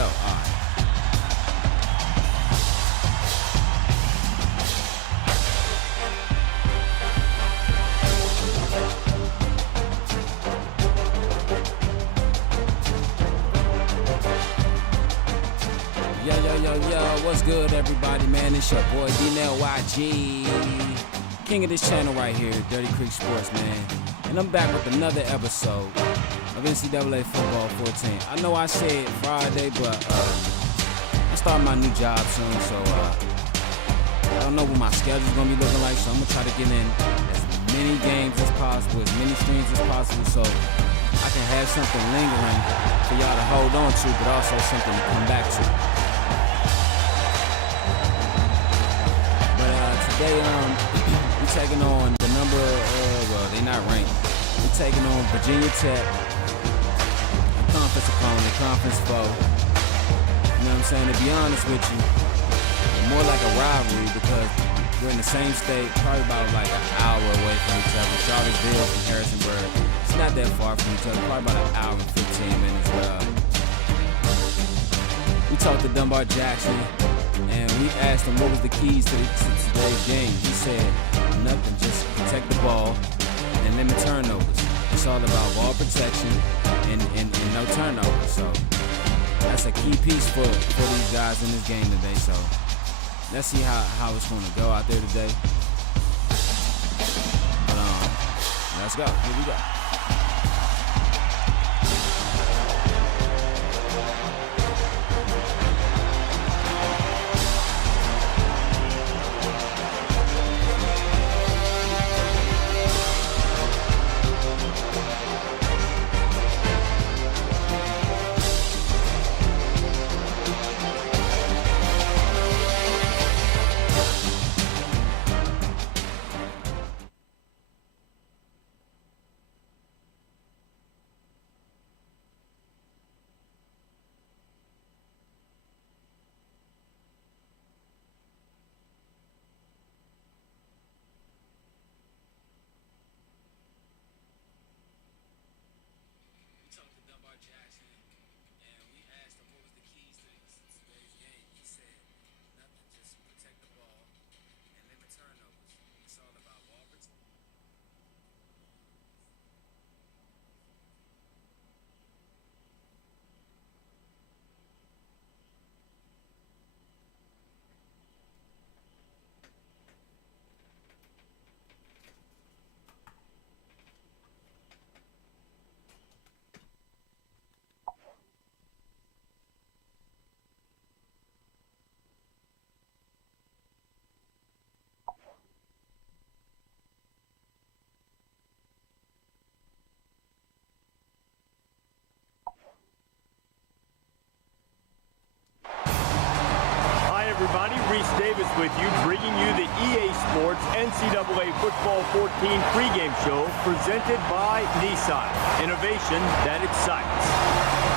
go. All right. Yo, what's good, everybody, man? It's your boy, D-Nail YG, king of this channel right here, Dirty Creek Sports, man. And I'm back with another episode of NCAA Football 14. I know I said Friday, but I'm starting my new job soon, so I don't know what my schedule's going to be looking like, so I'm going to try to get in as many games as possible, as many streams as possible, so I can have something lingering for y'all to hold on to, but also something to come back to. Today, we're taking on the number, well, they're not ranked. We're taking on Virginia Tech, a conference opponent, conference foe. You know what I'm saying? To be honest with you, more like a rivalry because we're in the same state, probably about like an hour away from each other. Charlottesville from Harrisonburg. It's not that far from each other, probably about an hour and 15 minutes. We talked to Dunbar Jackson. And we asked him what was the keys to today's game. He said, nothing, just protect the ball and limit turnovers. It's all about ball protection and no turnovers. So that's a key piece for these guys in this game today. So let's see how it's going to go out there today. But, let's go. Here we go. Everybody, Reese Davis with you, bringing you the EA Sports NCAA Football 14 pregame show presented by Nissan. Innovation that excites.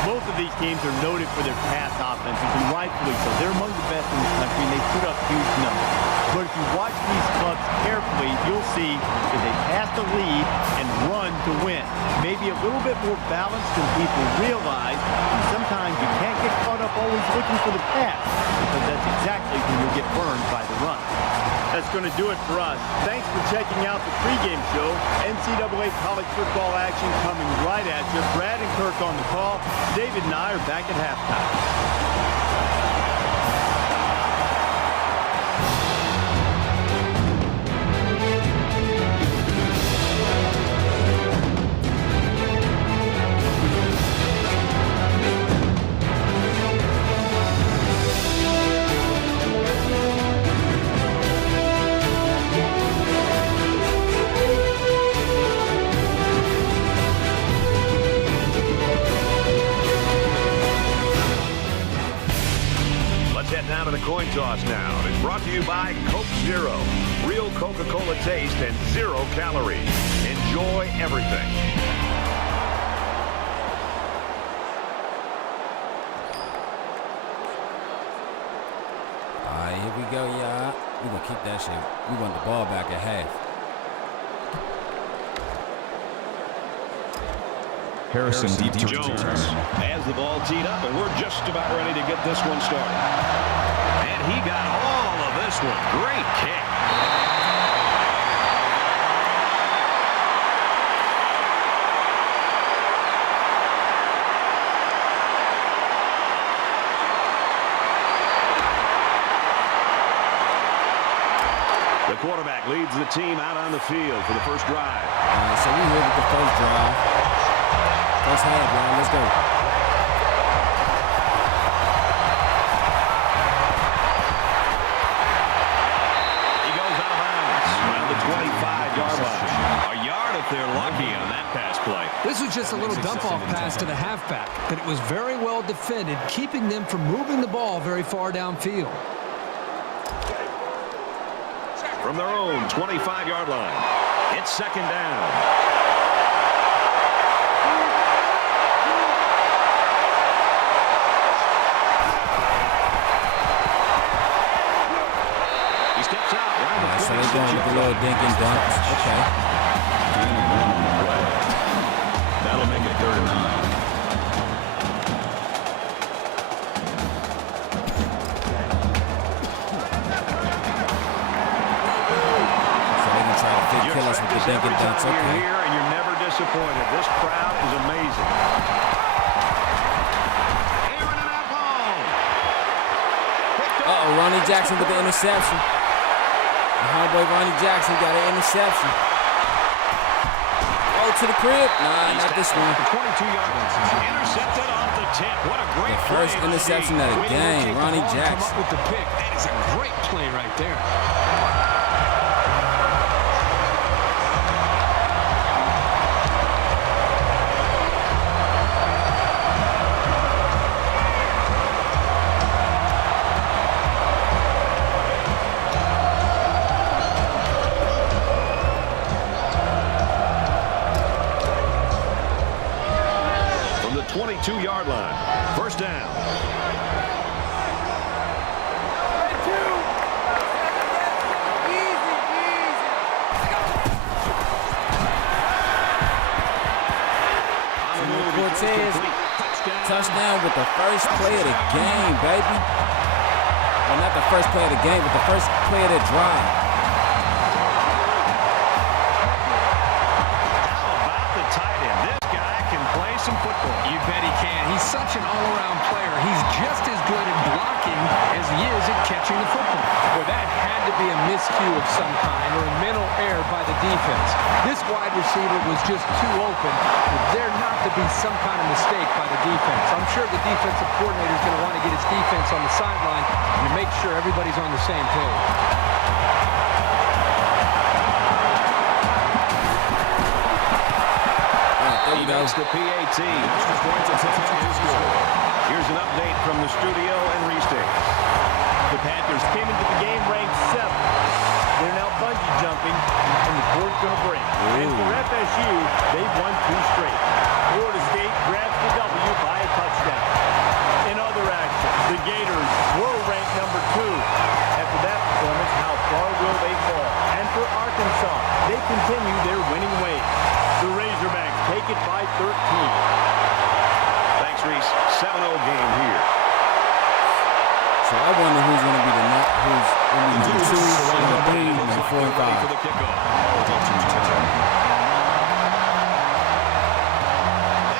Both of these teams are noted for their pass offenses, and rightfully so. They're among the best in the country, and they put up huge numbers. But if you watch these clubs carefully, you'll see that they pass the lead and run to win. Maybe a little bit more balanced than people realize, and sometimes you can't get caught up always looking for the pass, because that's exactly when you'll get burned by the run. That's going to do it for us. Thanks for checking out the pregame show. NCAA college football action coming right at you. Brad and Kirk on the call. David and I are back at halftime. Down to the coin toss now. It's brought to you by Coke Zero. Real Coca-Cola taste and 0 calories. Enjoy everything. All right, here we go, y'all. We're going to kick that shit. We want the ball back at half. Harrison deep to Jones has the ball teed up, and we're just about ready to get this one started. And he got all of this one. Great kick. The quarterback leads the team out on the field for the first drive. So we here with the first drive. First half, man. Let's go. He goes out of bounds around the 25-yard line. A yard if they're lucky on that pass play. This was just a little dump-off pass to the halfback, but it was very well defended, keeping them from moving the ball very far downfield. From their own 25-yard line, it's second down. He steps out. So they're going with the little dink and dunks. Okay. That'll make it 3rd and 9. Kill us with the dink and dunks. You're Okay. here and you're never disappointed. This crowd is amazing. Aaron and that ball. Uh-oh, Ronnie Jackson with the interception. The homeboy Ronnie Jackson got an interception. Oh, to the crib. Nah, not this one. 22 yards. Intercepted off the tip. What a great The first play. interception of the game, Ronnie Jackson. Come up with the pick. That is a great play right there. From the 22-yard line. First down. Cortez, touchdown with the first play of the game, baby. Well, not the first play of the game, but the first play of the drive. How about the tight end? This guy can play some football. You bet he can. He's such an all-around player. He's just as good at blocking as he is at catching the football. Well, that had to be a miscue of some kind or a mental error by the defense. This wide receiver was just too open for there not to be some kind of mistake by the defense. I'm sure the defensive coordinator is going to want to get his defense on the sideline and make sure everybody's on the same page. He makes the PAT. Here's an update from the studio and Restate. The Panthers came into the game ranked 7th. They're now bungee jumping, and the cord's going to break. And for FSU, they've won 2 straight. Florida State grabs the W by a touchdown. In other action, the Gators were ranked number 2. After that performance, how far will they fall? And for Arkansas, they continue their winning ways. The Razorbacks take it by 13. Thanks, Reese. 7-0 game here. So I wonder who's going to be the who's going to be number 2, number 3, number 4, and 5. For the kickoff.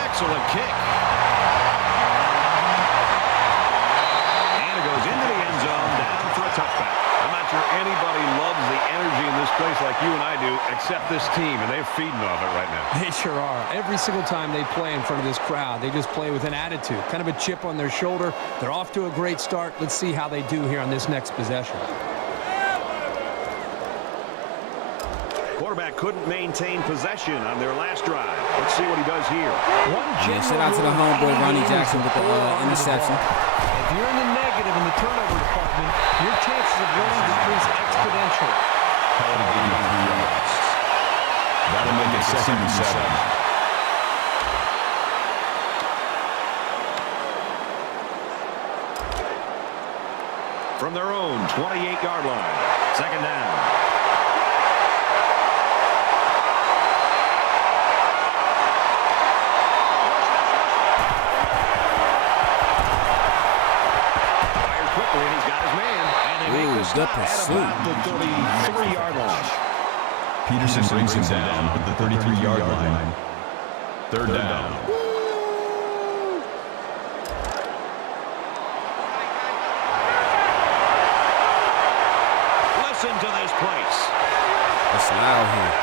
Excellent kick. And it goes into the end zone, down for a touchback. I'm not sure anybody loves the energy in this place like you and I do, except this team, and they're feeding off it right now. They sure are. Every single time they play in front of this crowd, they just play with an attitude, kind of a chip on their shoulder. They're off to a great start. Let's see how they do here on this next possession. Quarterback couldn't maintain possession on their last drive. Let's see what he does here. Shout out to the homeboy Ronnie Jackson with the interception. If you're in the negative in the turnover department, your chances of winning decrease exponentially. That'll make it 2nd and 7. From their own 28-yard line. Second down. they make the Good stop at pursuit. about the 33-yard line. Peterson brings him down at the 33-yard line. Third down. Listen to this place. It's loud here.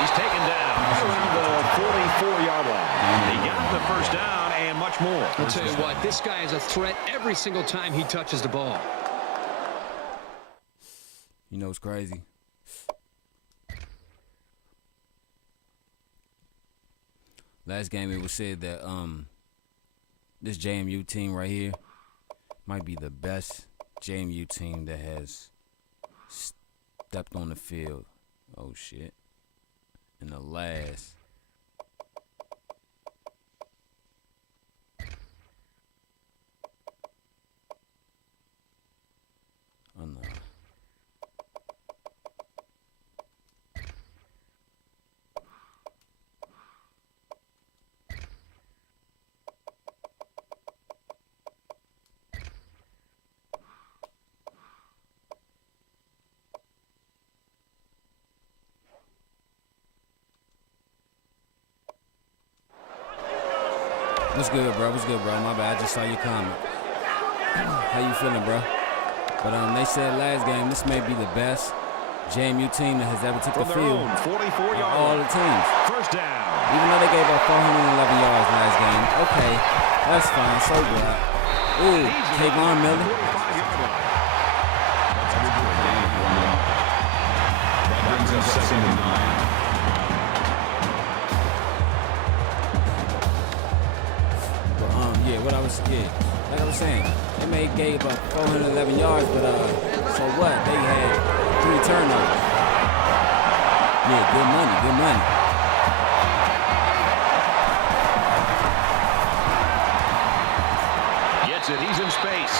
He's taken down around the 44-yard line. He got the first down and much more. I'll tell you what, this guy is a threat every single time he touches the ball. You know, it's crazy. Last game it was said that this JMU team right here might be the best JMU team that has stepped on the field. Oh shit. In the last no. What's good, bro? What's good, bro? My bad. I just saw your comment. How you feeling, bro? But they said last game this may be the best JMU team that has ever took the field. 44-yard All the teams. First down. Even though they gave up 411 yards last game. Okay, that's fine. So glad. Ooh, Kayvon Miller. 45-yard line. That brings up second and 9. Yeah, like I was saying, they may gave up 411 yards, but so what? They had 3 turnovers. Yeah, good money, good money. Gets it. He's in space.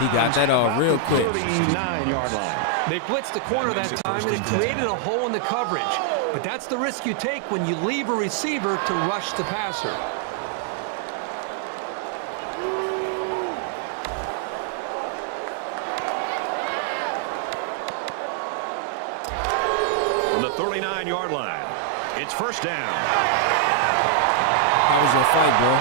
He got that all real quick. 39-yard line. They blitzed the corner that time, and it created a hole in the coverage. But that's the risk you take when you leave a receiver to rush the passer. From the 39-yard line, it's first down. How was your fight, bro?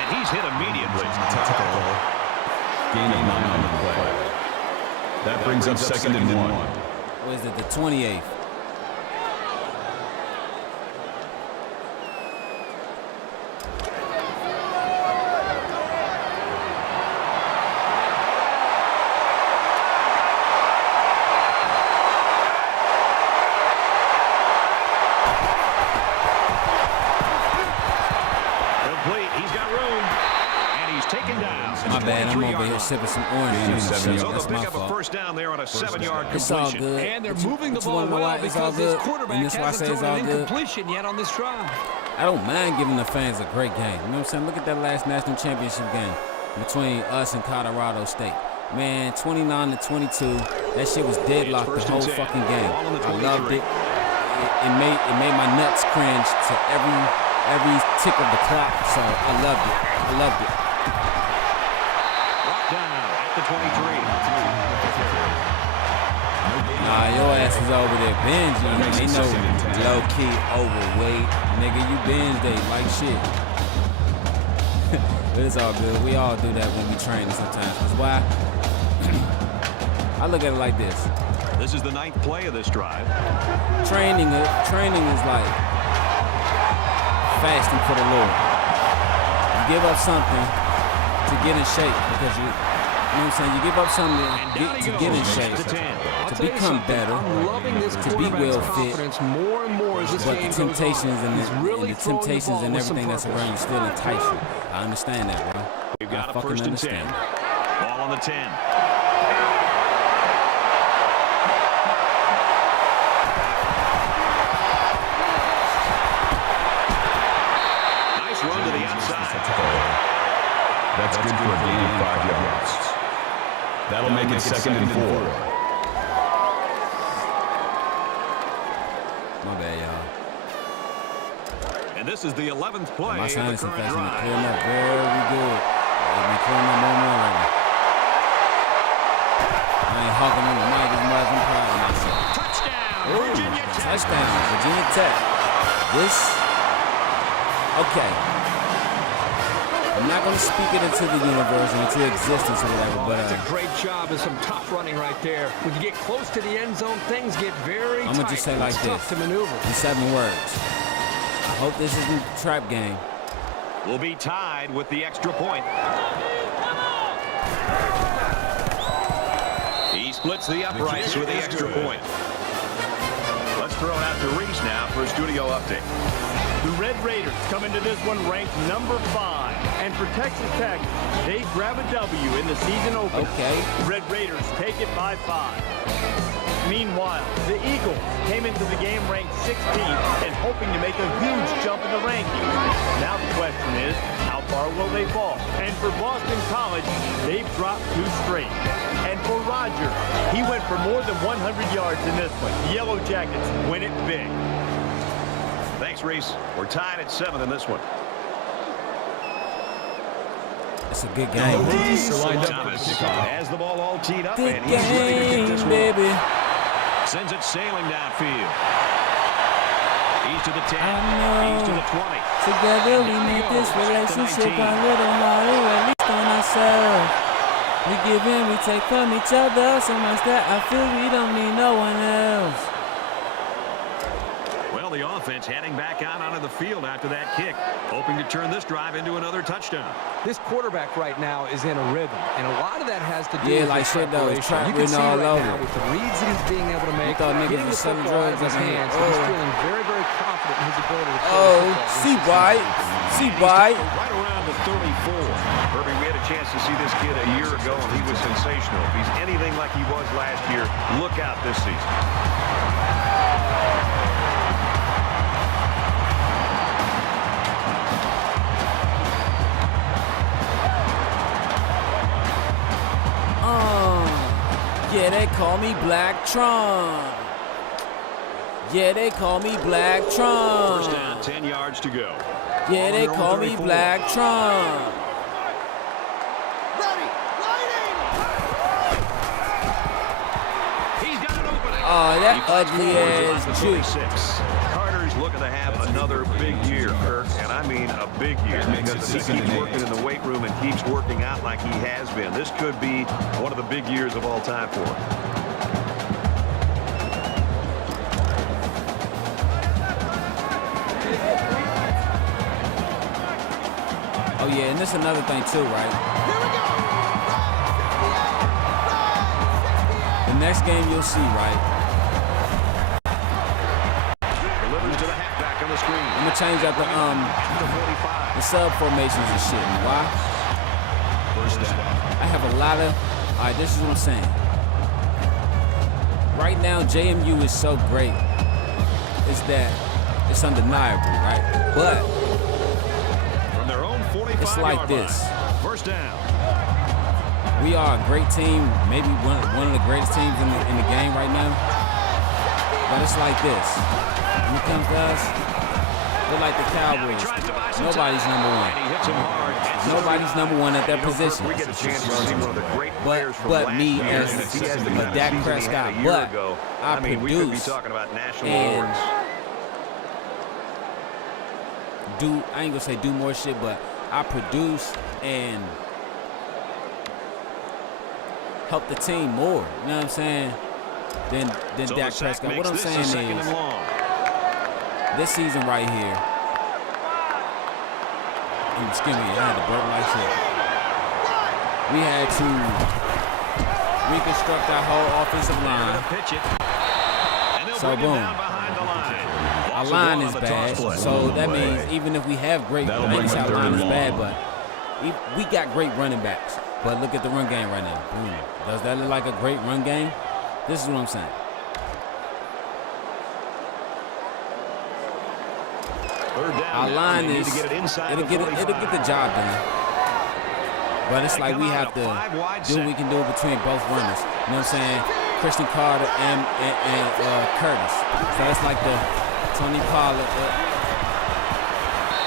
And he's hit immediately. Gain of 9 on the play. That brings up second and 1. What is it, the 28th? I'm over here sipping some orange juice. So That's they'll my pick up a fault. first down there on a 7-yard It's all completion. good. And they're But moving the you ball wanna know why well it's all because this good? quarterback And this why I hasn't say it's thrown all an good. incompletion yet on this drive. I don't mind giving the fans a great game. You know what I'm saying? Look at that last national championship game between us and Colorado State. Man, 29-22. That shit was deadlocked the whole fucking game. I loved it. It made my nuts cringe to every tick of the clock. So I loved it. I loved it. Brought down at the 23. Nah, your ass is over there binging. Ain't no low-key overweight. Nigga, you binge date like shit. But it's all good. We all do that when we train sometimes. That's why I look at it like this. This is the 9th play of this drive. Training is like fasting for the Lord. You give up something to get in shape because you know what I'm saying? You give up something to get in shape, to become better, to be well fit. But the temptations and everything that's around you still entice you. I understand that, bro. We've got I a fucking first and 10. understand. Ball on the 10. Nice run to the outside. That's good for a gain of 5 yards. That'll make it second and 4. My bad, y'all. And this is the 11th play My of the sinus current infection is drive. clearing up very good. They've been clearing up more and more lately. I ain't hogging on the mic as much. I'm proud of myself. Touchdown, Ooh, Virginia Tech. touchdown, Virginia Tech. Okay. I'm not going to speak it into the universe or into existence or whatever, Oh, but that's a great job of some tough running right there. When you get close to the end zone, things get very I'm going to just say like it's this. tough to maneuver. In 7 words. I hope this isn't a trap game. Will be tied with the extra point. He splits the uprights with the extra point. Let's throw it out to Reese now for a studio update. The Red Raiders come into this one ranked number 5. And for Texas Tech, they grab a W in the season opener. Okay. Red Raiders take it by 5. Meanwhile, the Eagles came into the game ranked 16th and hoping to make a huge jump in the rankings. Now the question is, how far will they fall? And for Boston College, they've dropped 2 straight. And for Roger, he went for more than 100 yards in this one. The Yellow Jackets win it big. Thanks, Reese. We're tied at 7 in this one. It's a good game. Thomas has the ball all teed up, Good and he's ready to kick this game, one. baby. Sends it sailing downfield. He's to the 10. I know. He's to the 20. Together we make this relationship a little harder, at least on ourselves. We give in, we take from each other so much that I feel we don't need no one else. Well, the offense heading back out onto the field after that kick, hoping to turn this drive into another touchdown. This quarterback right now is in a rhythm, and a lot of that has to do Yeah, with like his shit though, it's preparation. You can written see all right over. now with the reads that he's being able to make, thought niggas getting the was selling football out drugs of his up in here. hands, and he's Oh. feeling very, very confident in his ability to throw the Oh, football. see why? See why? Right around the 34. Herbie, we had a chance to see this kid a year ago, and he was sensational. If he's anything like he was last year, look out this season. Yeah, they call me Black Tron. Yeah, they call me Black Tron. First down, 10 yards to go. Yeah, they call me Black Tron. He's got an opening. Oh, that ugly ass juke. 26. Carter's looking to have another big year, Kirk, and I mean a big year, because if he keeps working in the weight room and keeps working out like he has been, this could be one of the big years of all time for him. Oh yeah, and this is another thing too, right? The next game you'll see, right? Delivers to the halfback on the screen. I'm gonna change up the sub formations and shit. Why? First down. I have a lot of. All right, this is what I'm saying. Right now, JMU is so great. Is that it's undeniable, right? But From their own 45-yard it's like this. line. First down. We are a great team, maybe one of the greatest teams in the game right now. But it's like this. When it comes to us, we're like the Cowboys. Nobody's number one. And he hits him hard. Nobody's number one at that You know, Kirk, position. we get a chance to see one of the great players from But last me year, as and if he has the a kind of Dak season he had Prescott, a year but ago, I mean, we could be produce talking about national and awards. I ain't gonna say do more shit, but I produce and help the team more. You know what I'm saying? Than So Dak the sack Prescott. What makes I'm this a saying second is and long. this season right here. Excuse me, I had to burp like shit. We had to reconstruct our whole offensive line. Pitch it. And they'll So bring it boom. down behind the line. Our Lost the line ball is on the bad, toss play. so that means even if we have great, That'll maybe bring our third line is and bad, long. but we got great running backs. But look at the run game right now. Boom. Does that look like a great run game? This is what I'm saying. Third down Our now. line They need is to get it inside it'll the get 45. the job done. But it's like we have to do what we can do between both runners. You know what I'm saying? Christian Carter and Curtis. So it's like the Tony Pollard.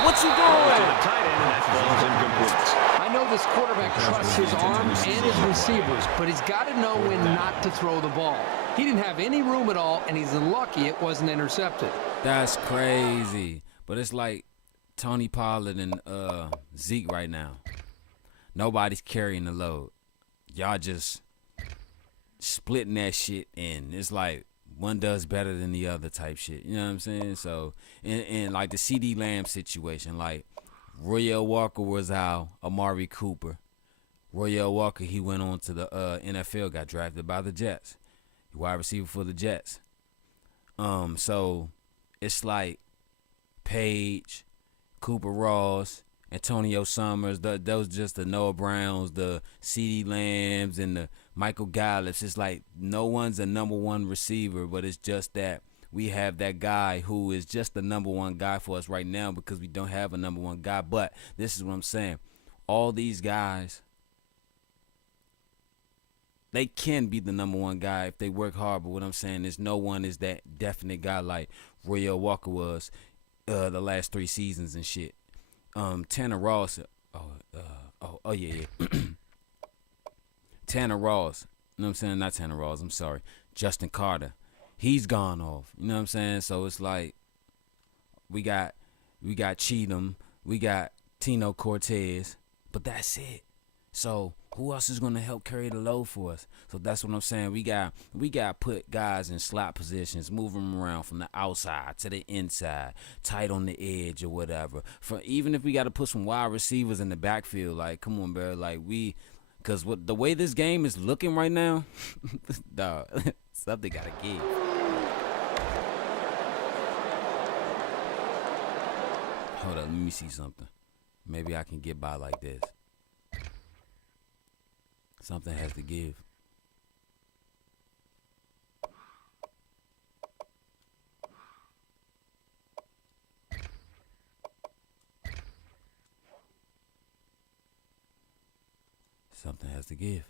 What you To doing? the tight end, and that ball is incomplete. I know this quarterback trusts his arm and his receivers, but he's got to know when not to throw the ball. He didn't have any room at all, and he's lucky it wasn't intercepted. That's crazy. But it's like Tony Pollard and Zeke right now. Nobody's carrying the load. Y'all just splitting that shit in. It's like one does better than the other type shit. You know what I'm saying? So, in like the CD Lamb situation, like Royale Walker was out, Amari Cooper. Royale Walker, he went on to the NFL, got drafted by the Jets. Wide receiver for the Jets. So it's like Page, Cooper Ross, Antonio Summers, those just the Noah Browns, the CeeDee Lambs, and the Michael Gallups. It's like no one's a number one receiver, but it's just that we have that guy who is just the number one guy for us right now because we don't have a number one guy. But this is what I'm saying. All these guys, they can be the number one guy if they work hard. But what I'm saying is no one is that definite guy like Royale Walker was the last 3 seasons and shit. Tanner Ross. Yeah. Tanner Ross. You know what I'm saying? Not Tanner Ross. I'm sorry. Justin Carter. He's gone off. You know what I'm saying? So it's like we got Cheatham. We got Tino Cortez. But that's it. So who else is going to help carry the load for us? So that's what I'm saying. We got to put guys in slot positions, move them around from the outside to the inside, tight on the edge or whatever. Even if we got to put some wide receivers in the backfield, like, come on, bro. Like, because the way this game is looking right now, dog, something got to give. Hold up, let me see something. Maybe I can get by like this. Something has to give. Something has to give.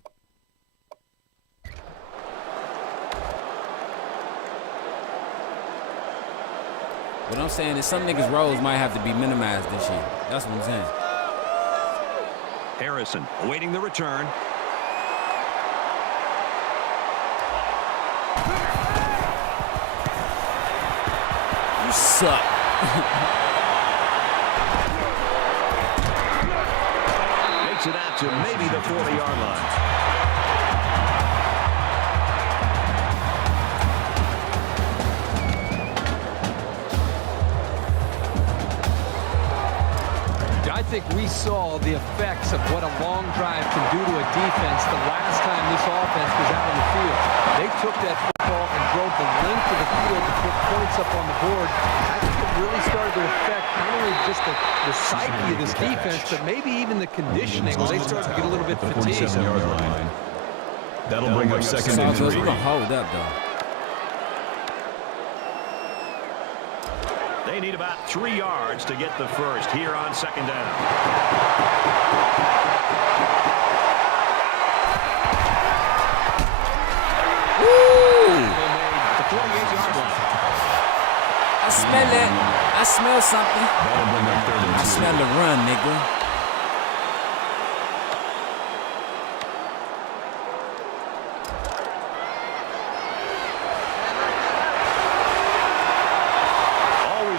What I'm saying is some niggas' roles might have to be minimized this year. That's what I'm saying. Harrison awaiting the return. You suck. Makes it out to maybe the 40-yard line. I think we saw the effects of what a long drive can do to a defense the last time this offense was out on the field. They took that football and drove the length of the field to put points up on the board. I think it really started to affect not only just the psyche of this defense, but maybe even the conditioning where they started to get a little bit fatigued. 47-yard line. That'll bring up second and 3. We're going to hold up, though. They need about 3 yards to get the first here on second down. Woo! The 48-yard line. I smell that. I smell something. That'll bring up third and 2. I smell the run, nigga.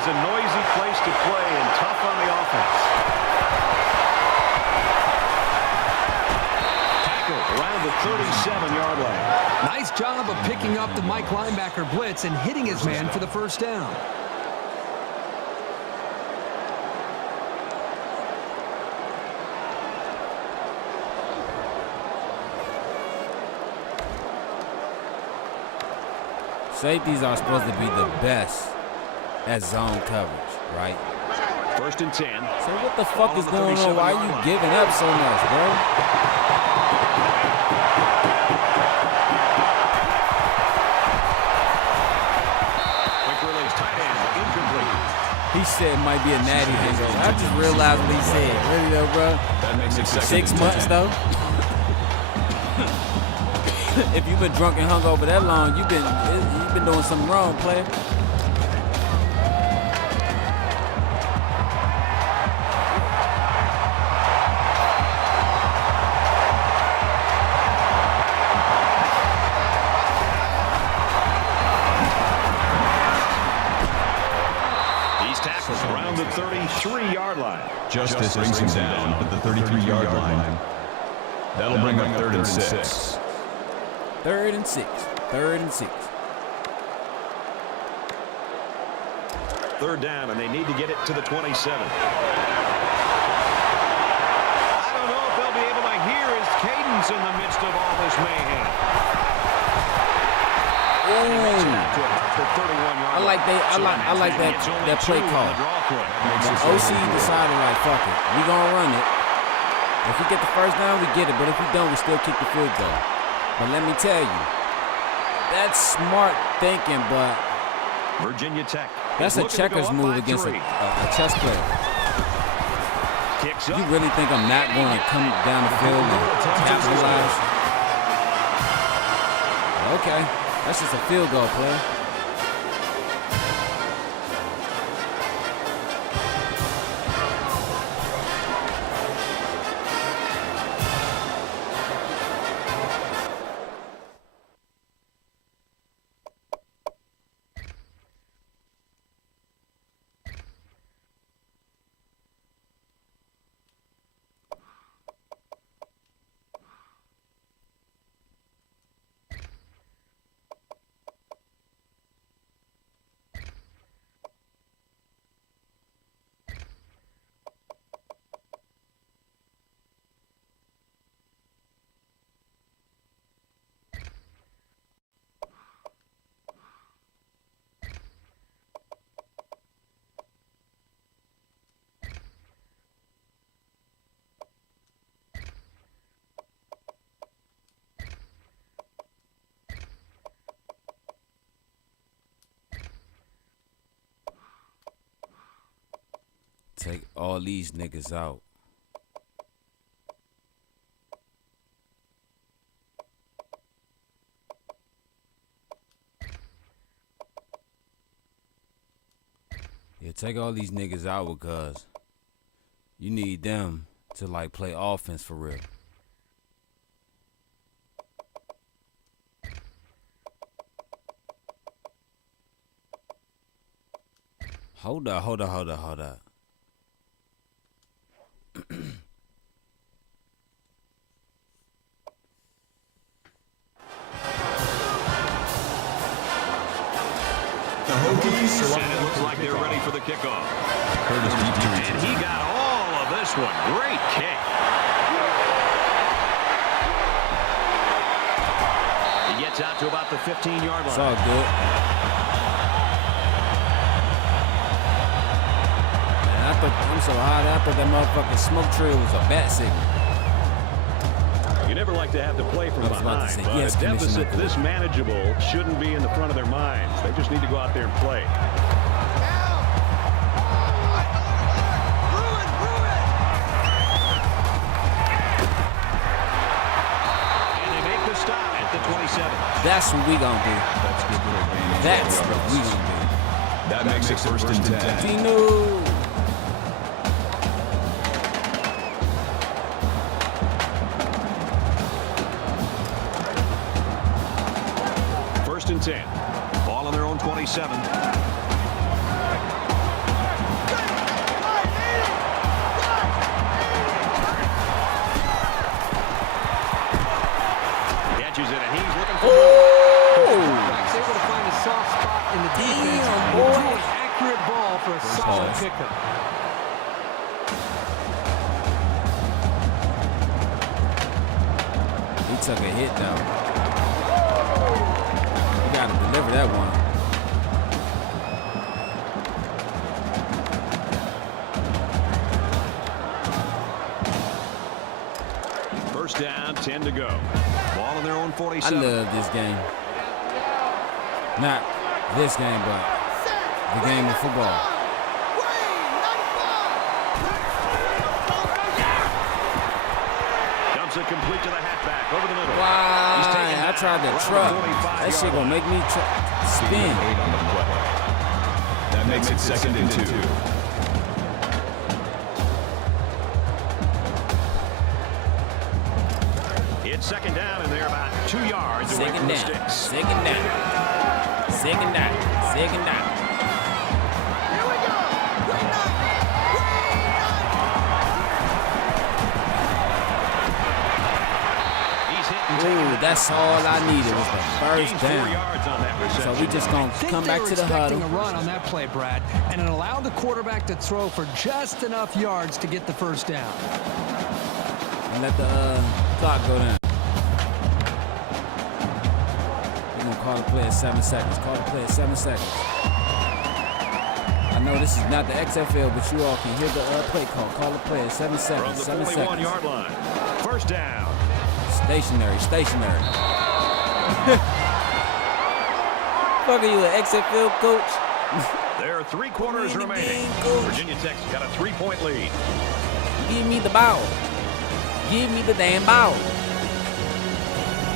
A noisy place to play and tough on the offense. Tackle around the 37-yard line. Nice job of picking up the Mike linebacker blitz and hitting his man for the first down. Safeties are supposed to be the best at zone coverage, right? First and 10. So what the fuck is going on? Why are you giving up so much, bro? Quick release, tight end, incomplete. He said it might be a natty hangover. I just realized what he said. Really though, bro? That makes it 6 months though? If you've been drunk and hungover that long, you've been doing something wrong, player. tackle around the 33-yard line. Justice brings him down at the 33-yard line. That'll bring up 3rd and 6. 3rd and 6. 3rd and 6. 3rd down, and they need to get it to the 27. I don't know if they'll be able to hear his cadence in the midst of all this mayhem. I like that play call. The OC decided, like, fuck it, we gonna run it. If we get the 1st down, we get it. But if we don't, we still kick the field goal. But let me tell you, that's smart thinking, but Virginia Tech. That's a checkers move against a chess player. You really think I'm not going to come down the field and capitalize? Okay, that's just a field goal play. Take all these niggas out. Yeah, take all these niggas out because you need them to, like, play offense for real. Hold up. The Hokies, And it looks like they're ready for the kickoff. Curtis deep to And he got all of this one. Great kick. He gets out to about the 15-yard line. It's all good. Man, I'm so hot. I thought that motherfucking smoke trail was a bat signal. You never like to have to play from behind, say, but yes, a deficit Commissioner. this manageable shouldn't be in the front of their minds. They just need to go out there and play. And they make the stop at the 27. That's what we gonna do. That's what we gonna do. That makes it 1st and 10. Dino. First and 10. Ball on their own 27. Catches it, and he's looking for more. He's able to find a soft spot in the defense and throw an accurate ball for a solid pickup. He took a hit though. You gotta deliver that one. First down, 10 to go. Ball on their own I 47. love this game. Not this game, but the game of football. Dumps it complete to the halfback over the middle. Why? He's taken I tried to around the truck. 45 That shit yard gonna line. make me spin. 8 on the play. That makes it 2nd and 2. It's second down, and they're about 2 yards away from the sticks. Second down. Second down. Second down. That's all I needed was the first Gained 4 down. yards on that reception. So we just going to come back to the huddle. A run on that play, Brad, and it allowed the quarterback to throw for just enough yards to get the first down. And let the clock go down. We're going to call the play at 7 seconds. Call the play at 7 seconds. I know this is not the XFL, but you all can hear the play call. Call the play at 7 seconds. From the 7 seconds. 41-yard line. First down. Stationary. Fuck are you, an XFL coach? There are 3 quarters remaining. Virginia Tech's got a 3-point lead. Give me the ball. Give me the damn ball.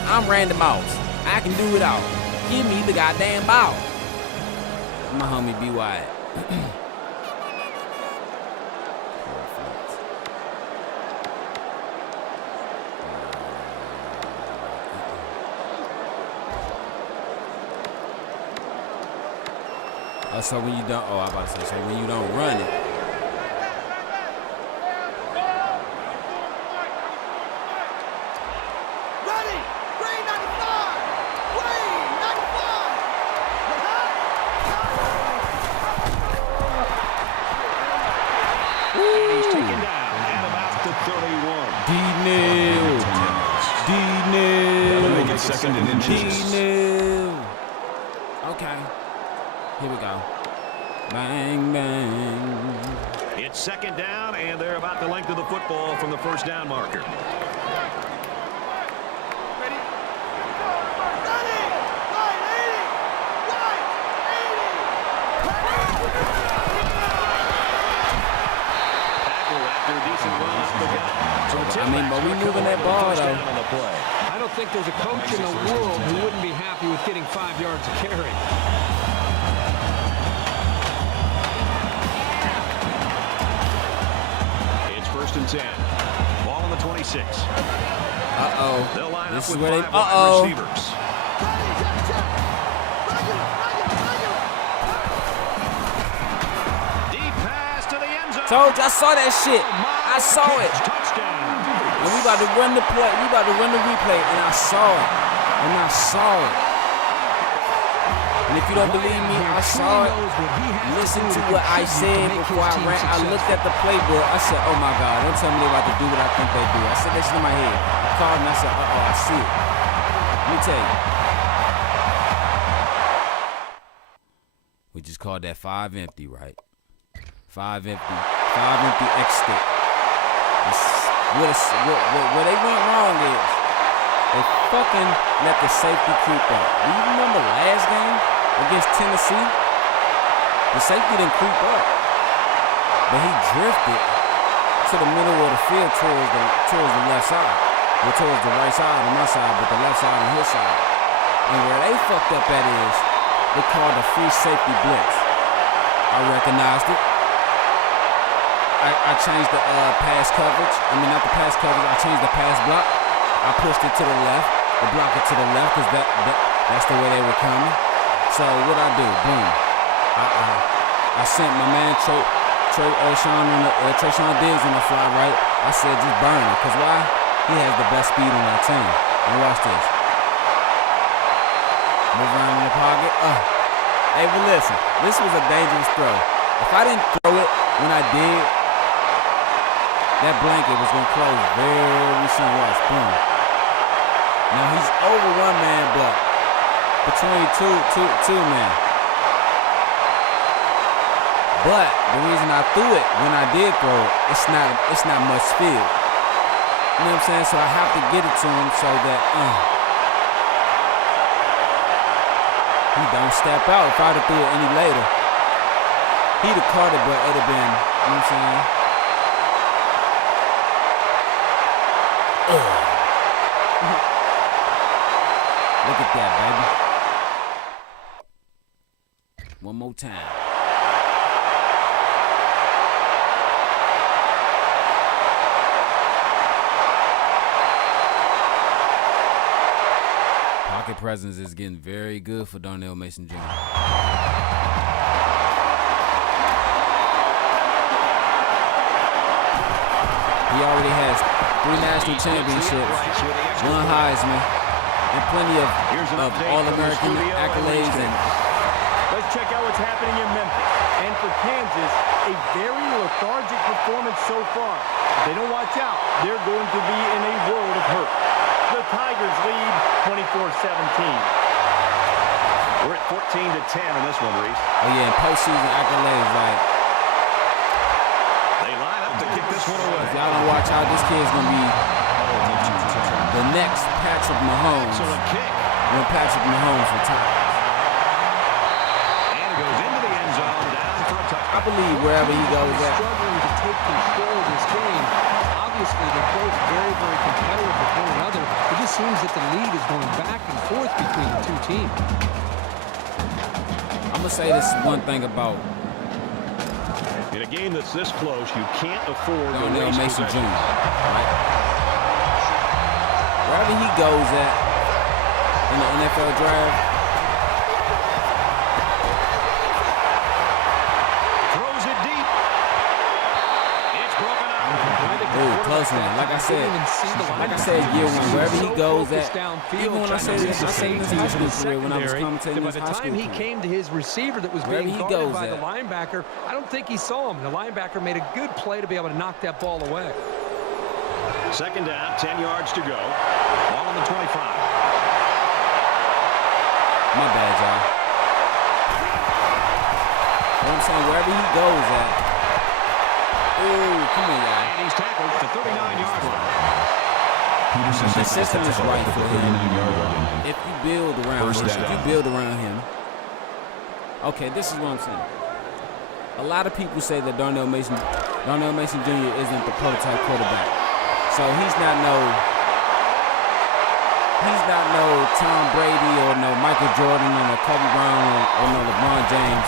I'm Randy Moss. I can do it all. Give me the goddamn ball. My homie B. Wyatt. So when you don't, I'm about to say, so when you don't run it. Ready, green 95, green 95. He's taken down at about the 31. D-Nil. That'll make it second and inches. D-Nil. Okay. Here we go. Bang, bang. It's second down, and they're about the length of the football from the first down marker. Ready, line 80, line 80. Tackle after a decent run up the gut. So I mean, but we moving that ball, though. on the play. I don't think there's a coach in the world who wouldn't be happy with getting 5 yards of carry. It's 1st and 10. Ball on the 26. Uh-oh. They'll line This up is with where 5 they... wide Uh-oh. receivers. Deep pass to the end zone. Told you, I saw that shit. I saw it. Touchdown. And we about to run the play. We about to run the replay. And I saw it. And if you don't believe me, I saw it. Listen to what I said before I ran. I looked at the playbook. I said, oh my God, don't tell me they're about to do what I think they do. I said that shit in my head. I called and I said, uh-oh, I see it. Let me tell you. We just called that 5 empty, right? 5 empty. 5 empty X stick. Where they went wrong is they fucking let the safety creep up. Do you remember last game against Tennessee? The safety didn't creep up, but he drifted to the middle of the field towards the left side, or towards the right side on my side, but the left side on his side. And where they fucked up at is they called a free safety blitz. I recognized it. I changed the pass coverage. I mean, not the pass coverage. I changed the pass block. I pushed it to the left, the blocker to the left, because that's the way they were coming. So what I do? Boom. I sent my man Trayshawn Diggs on the fly right. I said just burn it, because why? He has the best speed on our team. And watch this. Move around in the pocket. Hey, but listen, this was a dangerous throw. If I didn't throw it when I did, that blanket was going to close very soon. Watch, boom. Now he's over one man, but between two men. But the reason I threw it when I did throw it, it's not much field. You know what I'm saying? So I have to get it to him so that he don't step out. If I'd have threw it any later, he'd have caught it, but it'd have been, you know what I'm saying? Look at that, baby. One more time. Pocket presence is getting very good for Darnell Mason Jr. He already has 3 national championships, 1 Heisman, and plenty of All-American accolades. And let's check out what's happening in Memphis. And for Kansas, a very lethargic performance so far. If they don't watch out, they're going to be in a world of hurt. The Tigers lead 24-17. We're at 14-10 in this one, Reese. Oh, yeah, and postseason accolades, like, They line up to kick this one away. if y'all don't watch out, this kid's going to be the next Patrick Mahomes Excellent kick. when Patrick Mahomes retires. And it goes into the end zone, down for a touchdown. I believe wherever he goes at. Struggling to take control of this game. Obviously, they're both very, very competitive with one another. It just seems that the lead is going back and forth between the two teams. I'm going to say this one thing about In a game that's this close, you can't afford to Darnell waste Mason Jr. possession. Right? Wherever he goes at in the NFL draft, Throws it deep. It's broken up. ooh, close one. Like I said, year one, wherever he goes at, even when I say this, I say in his high school career when I was commentating By his the high school time he career. came to his receiver that was Wherever being he guarded goes by the at. linebacker, I don't think he saw him. The linebacker made a good play to be able to knock that ball away. Second down, 10 yards to go. Ball on the 25. My bad, y'all. You know what I'm saying? Wherever he goes at. Ooh, come on, y'all. And he's tackled at the 39-yard line. Peterson The takes the system is tackle right at the for him. 39-yard line. If you build around First him, down. if you build around him. Okay, this is what I'm saying. A lot of people say that Darnell Mason Jr. isn't the prototype quarterback. So he's not no Tom Brady or no Michael Jordan or no Kobe Bryant or no LeBron James.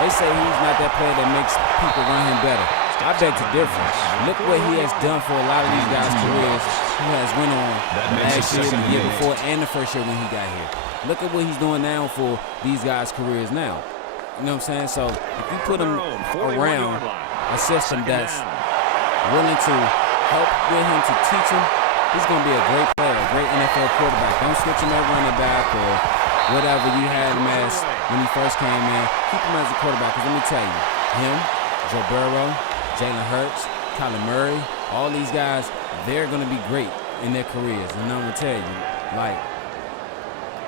They say he's not that player that makes people run him better. I beg to differ. Look what he has done for a lot of these guys' careers who has went on last year, the year before, and the first year when he got here. Look at what he's doing now for these guys' careers now. You know what I'm saying? So if you put him around a system that's willing to help with him to teach him, he's going to be a great player, a great NFL quarterback. Don't switch him at running back or whatever you had him as when he first came in. Keep him as a quarterback, because let me tell you, him, Joe Burrow, Jalen Hurts, Kyler Murray, all these guys, they're going to be great in their careers. And I'm going to tell you, like,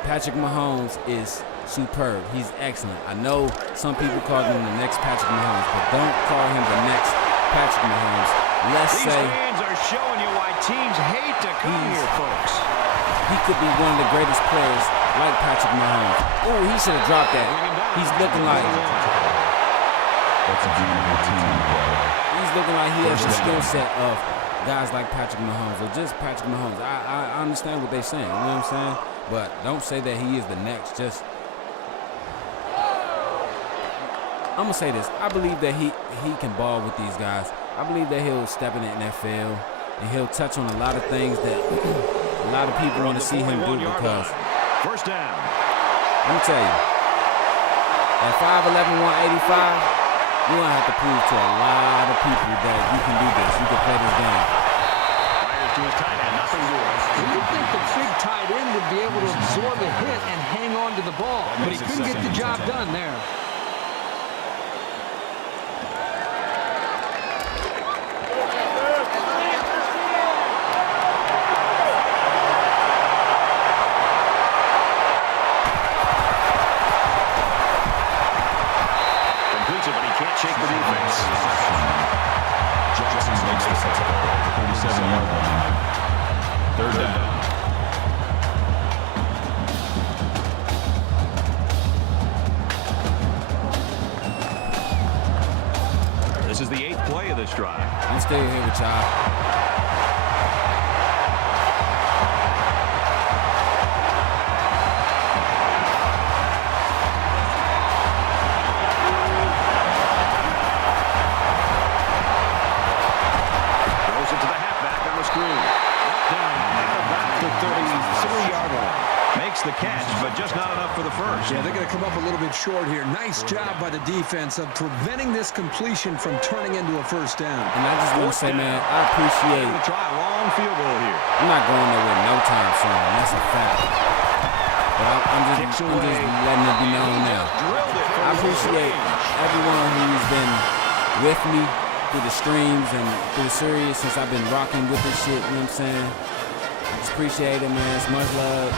Patrick Mahomes is superb. He's excellent. I know some people call him the next Patrick Mahomes, but don't call him the next Patrick Mahomes. Let's These say fans are showing you why teams hate to come here, folks. he could be one of the greatest players like Patrick Mahomes. Ooh, he should have dropped that. He's looking like That's a beautiful team play. he's looking like he has the skill set of guys like Patrick Mahomes or just Patrick Mahomes. I understand what they're saying. You know what I'm saying? But don't say that he is the next. Just I'm gonna say this. I believe that he can ball with these guys. I believe that he'll step in the NFL and he'll touch on a lot of things that a lot of people want to see him do because First down. let me tell you, at 5'11", 185, you're gonna have to prove to a lot of people that you can do this. You can play this game. Fires to his tight end. Nothing doing. You think the big tight end would be able to absorb a hit and hang on to the ball, but he couldn't get the job done there. Completes it, but he can't shake the defense. Jackson makes the tackle at the 37-yard line. Third down. This is the 8th play of this drive. I'm still here with y'all. Throws it to the halfback on the screen. Down at about the 33-yard line. Makes the catch, but just not enough for the first. Yeah, they're going to come up a little bit short here. Nice job by the defense of preventing this completion from turning into a first down. And I just want to say, man, I appreciate. Try a long field goal here. I'm not going nowhere no time soon. That's a fact. But I'm just letting it be known now. I appreciate everyone who's been with me through the streams and through the series since I've been rocking with this shit, you know what I'm saying? Just appreciate it, man. It's much love.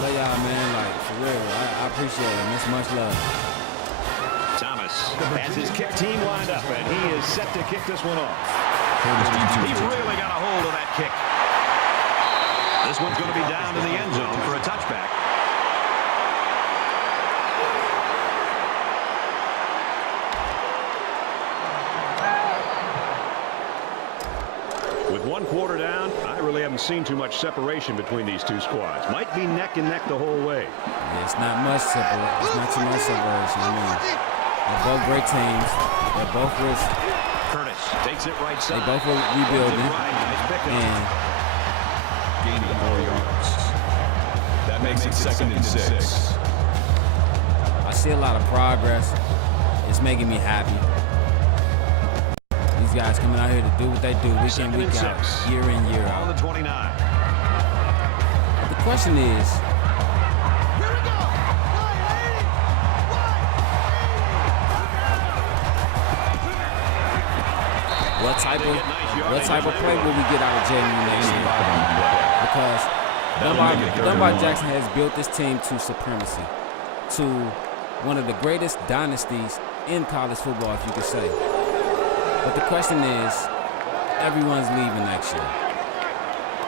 Love y'all, man. Like, for real. I appreciate it. It's much love. Thomas has his kick team lined up, and he is set to kick this one off. He really got a hold of that kick. This one's going to be down in the end zone for a touchback. With 1 quarter down, I really haven't seen too much separation between these two squads. Might be neck and neck the whole way. Yeah, it's not much separation. It's not too much separation. I mean, they're both great teams. They're both risk. Curtis takes it right side. They both were rebuilding. And gaining 4 yards. That makes it 2nd and 6. I see a lot of progress. It's making me happy. These guys coming out here to do what they do week in, week out, year in, year out. On the 29. The question is, Here we go. what type of play will we get out of JMU next year? Because Dunbar Jackson has built this team to supremacy, to one of the greatest dynasties in college football, if you could say. But the question is, everyone's leaving next year.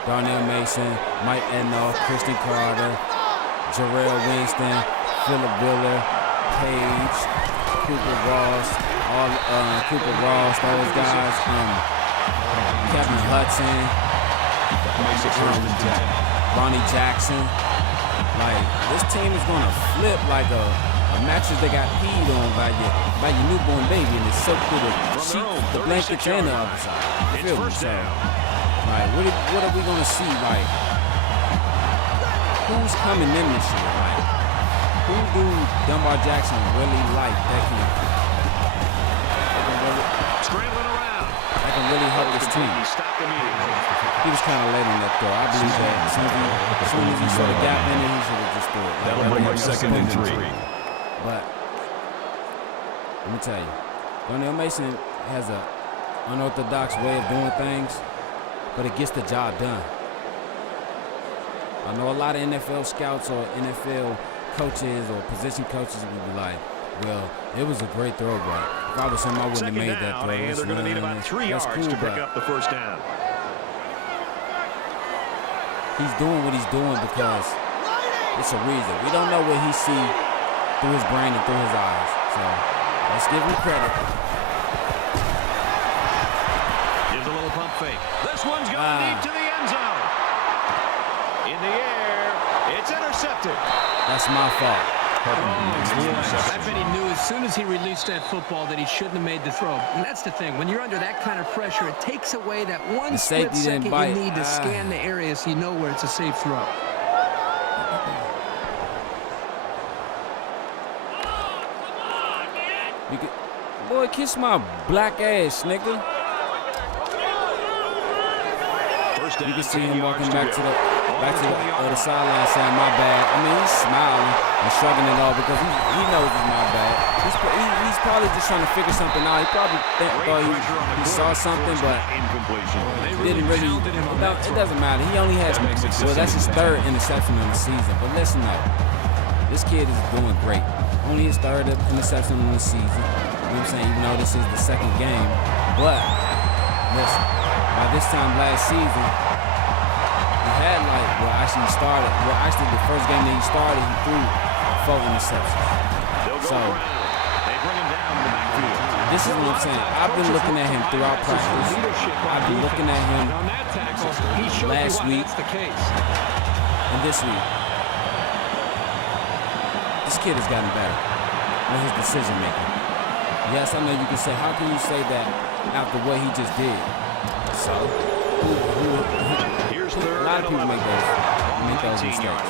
Darnell Mason, Mike Ednoff, Christian Carter, Jarrell Winston, Phillip Willer, Page, Cooper Ross, those guys, Kevin Hudson, Ronnie Jackson. Like, this team is going to flip like a mattress they got peed on by your newborn baby, and it's soaked through the sheet, the blankets, and the other side. You feel me? So, like, what are we gonna see? Like, who's coming in this year? Like, who do Dunbar Jackson really like that can really help this team? He was kind of late on that throw. I believe that as soon as he saw the gap in it, he should have just threw it. That'll bring up 2nd and 3. But let me tell you, Darnell Mason has an unorthodox way of doing things, but it gets the job done. I know a lot of NFL scouts or NFL coaches or position coaches would be like, well, it was a great throw, but if I was him, I wouldn't have made that throw. They're going to need about 3 yards to pick up the first down. He's doing what he's doing because it's a reason. We don't know what he sees through his brain and through his eyes. So let's give him credit. Gives a little pump fake. This one's going deep to the end zone. In the air, it's intercepted. That's my fault. I bet he knew as soon as he released that football that he shouldn't have made the throw. And that's the thing. When you're under that kind of pressure, it takes away that one split second you need to scan the area so you know where it's a safe throw. Boy, kiss my black ass, nigga. You can see him walking back to the sideline saying, my bad. I mean, he's smiling and shrugging it off because he knows it's my bad. He's probably just trying to figure something out. He probably thought he saw something, but didn't really. It doesn't matter. He only has, well, that's his 3rd interception in the season. But listen up, this kid is doing great. Only his 3rd interception in the season. You know what I'm saying? Even though this is the 2nd game. But, listen, by this time last season, he had actually the first game that he started, he threw 4 interceptions. So, this is what I'm saying. I've been looking at him throughout practice. I've been looking at him last week and this week. This kid has gotten better with his decision making. Yes, I know you can say, how can you say that after what he just did? So, a lot of people make those mistakes.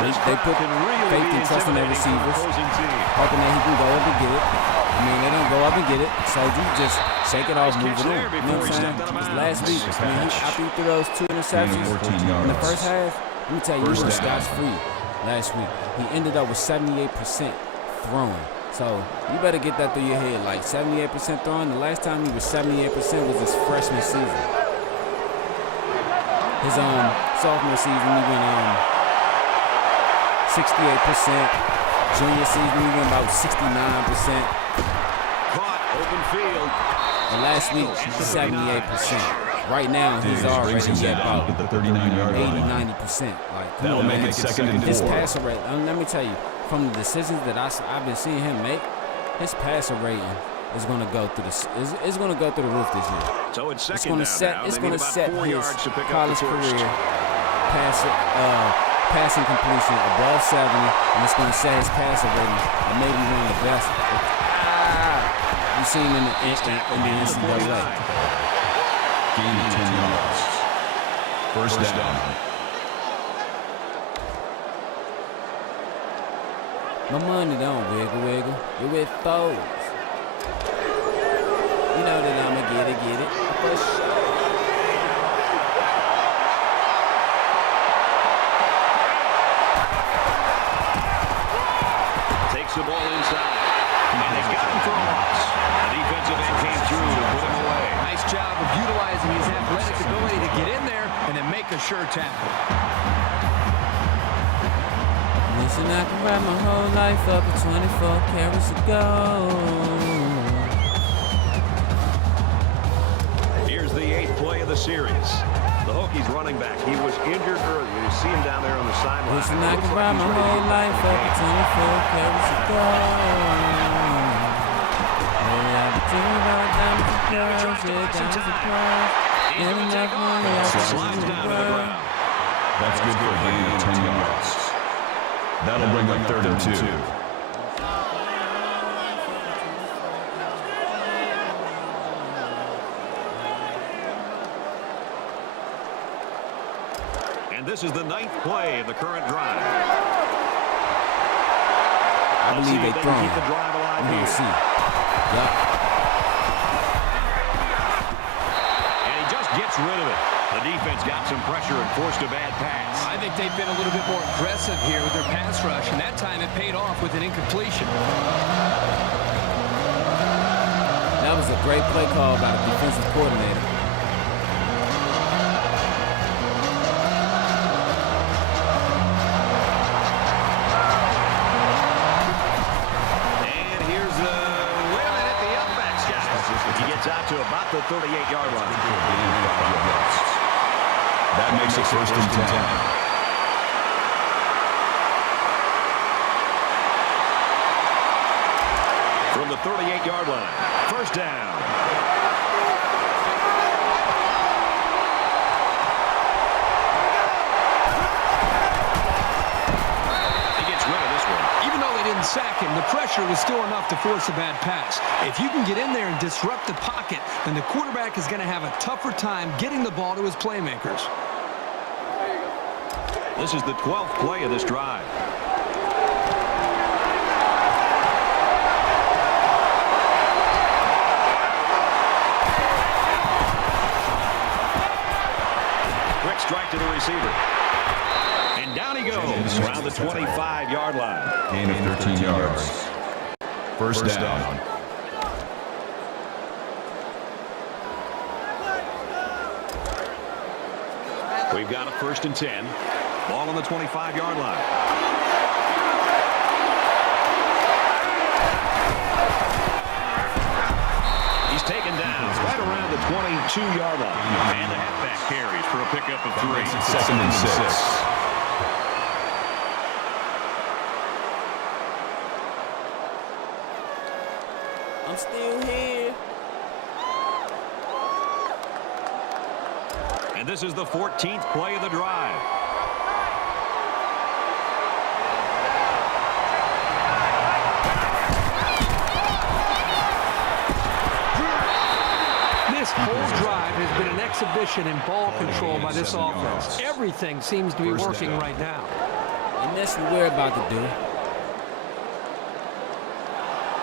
They put faith and trust in their receivers, hoping that he can go up and get it. I mean, they don't go up and get it, so you just shake it off, move it on. You know what I'm saying? Because last week, I mean, after he threw those 2 interceptions in the first half, let me tell you, he was scotch-free last week. He ended up with 78% throwing. So you better get that through your head. Like 78% throwing. The last time he was 78% was his freshman season. His sophomore season, he went 68%. Junior season, he went about 69%. Caught, open field. And last week, 78%. Right now, he's already at about 80-90%. Like, come on, man. His passer rate. Let me tell you, from the decisions that I've been seeing him make, his passer rating is going to go through it's going to go through the roof this year. So it's going to set his college career passing completion above 70, and it's going to set his passer rating at maybe one of the best we've seen in the NCAA. Gain of 10 yards. First down. My money don't wiggle. It with foes. You know that I'ma get it. For sure. Takes the ball inside. And they got him for a loss. The defensive end came through to put him away. Nice job of utilizing his athletic ability to get in there and then make a sure tackle. Listen, I can write my whole life up at 24 carats ago. Here's the 8th play of the series. The Hokies running back. He was injured earlier. You see him down there on the sideline. Listen, I can write my whole life up at 24 carats ago. Maybe I'll be thinking about diamonds and pearls, diamonds and pearls. And enough money, I'll Slides down to the ground. That's good for a gain of 10 yards. That'll bring up 3rd and 2. And this is the 9th play of the current drive. I believe they throw him. Keep the drive alive We're going to here. see. Yup. And he just gets rid of it. The defense got some pressure and forced a bad pass. I think they've been a little bit more aggressive here with their pass rush, and that time it paid off with an incompletion. That was a great play call by the defensive coordinator. And here's the wait a minute, the upbacks guys. He gets out to about the 38-yard line. That makes it 1st and 10. From the 38-yard line. First down. He gets rid of this one. Even though they didn't sack him, the pressure was still enough to force a bad pass. If you can get in there and disrupt the pocket, then the quarterback is going to have a tougher time getting the ball to his playmakers. This is the 12th play of this drive. Quick strike to the receiver. And down he goes around the 25-yard line. Gain of 13 yards. First down. We've got a 1st and 10. Ball on the 25-yard line. He's taken down right around the 22-yard line. And the halfback carries for a pickup of 3. 2nd and 6. I'm still here. And this is the 14th play of the drive. This whole drive has been an exhibition in ball control by this offense. Everything seems to be working right now. And that's what we're about to do.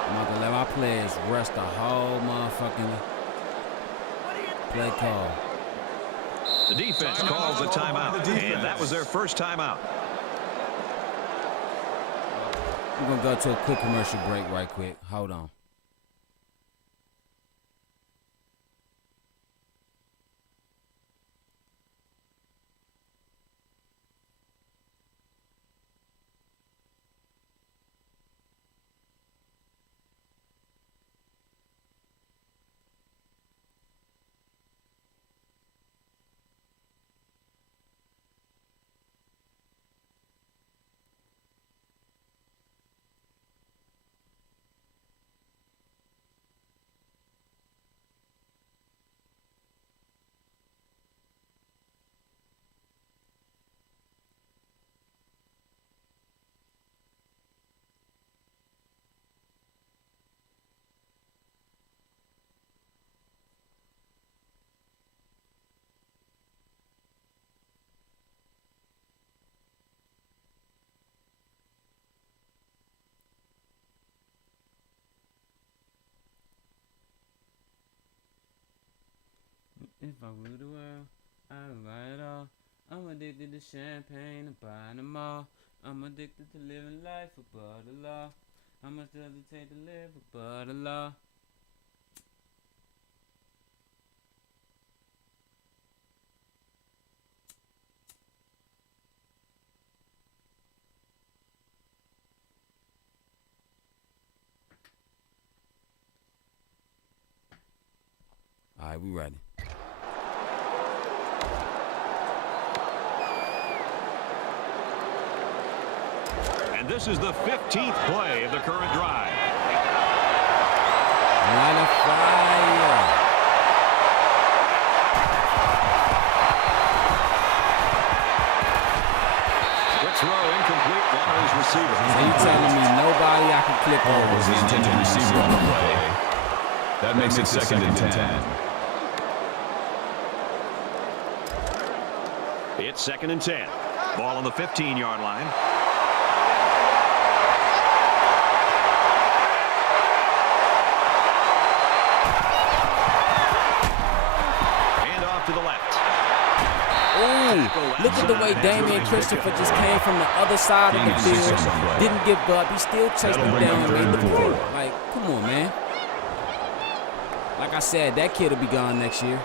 I'm about to let my players rush the whole motherfucking play call. The defense calls a timeout, and that was their first timeout. We're going to go to a quick commercial break right quick. Hold on. If I rule the world, I would buy it all. I'm addicted to champagne and buying them all. I'm addicted to living life above the law. How much does it take to live above the law? All right, we ready. And this is the 15th play of the current drive. Line of fire. Quick throw, incomplete, one of his receivers. So you telling me nobody I can click over Was the intended receiver on the play. That makes it second and 10. It's second and 10. Ball on the 15-yard line. And off to the left. Ooh, look at the way Damian Christopher just came from the other side of the field. Didn't give up. He still chased him down and made the play. Like, come on, man. Like I said, that kid will be gone next year.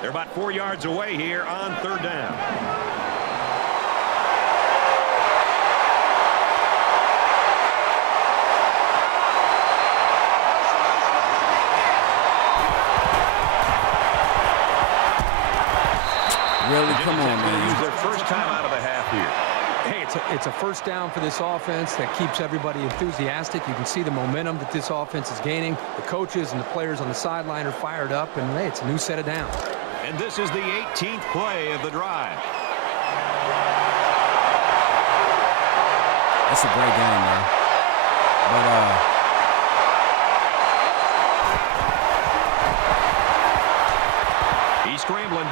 They're about 4 yards away here on third down. Really? Come on, man. Use their first time out of the half here. Hey, it's a first down for this offense that keeps everybody enthusiastic. You can see the momentum that this offense is gaining. The coaches and the players on the sideline are fired up, and hey, it's a new set of downs. And this is the 18th play of the drive. That's a great game, man. But He's scrambling.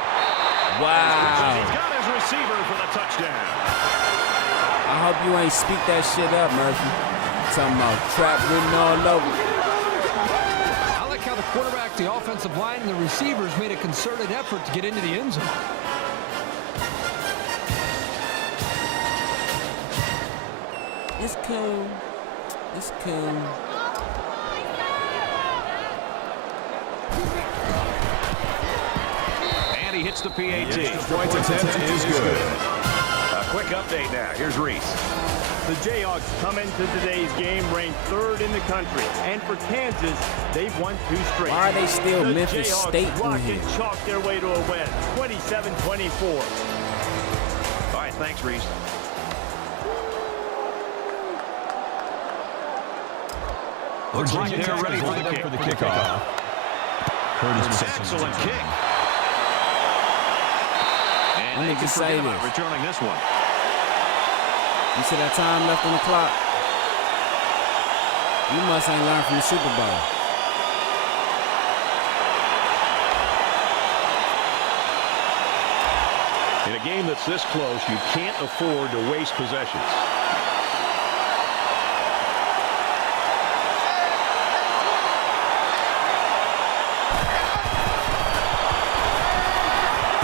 wow. He's got his receiver for the touchdown. I hope you ain't speak that shit up, Murphy. Talking about trap written all over. I like how the quarterback, the offensive line, and the receivers made a concerted effort to get into the end zone. It's cool. It's cool. And he hits the PAT. Point attempt is good. A quick update now. Here's Reese. The Jayhawks come into today's game ranked third in the country. And for Kansas, they've won 2 straight. Why are they still The Memphis Jayhawks State in rock here? and chalk their way to a win, 27-24. All right, thanks, Reese. Looks like they're ready for the kickoff. Curtis Excellent kick. And I they need can to say forget about this. returning this one. You see that time left on the clock? You must ain't learned from the Super Bowl. In a game that's this close, you can't afford to waste possessions.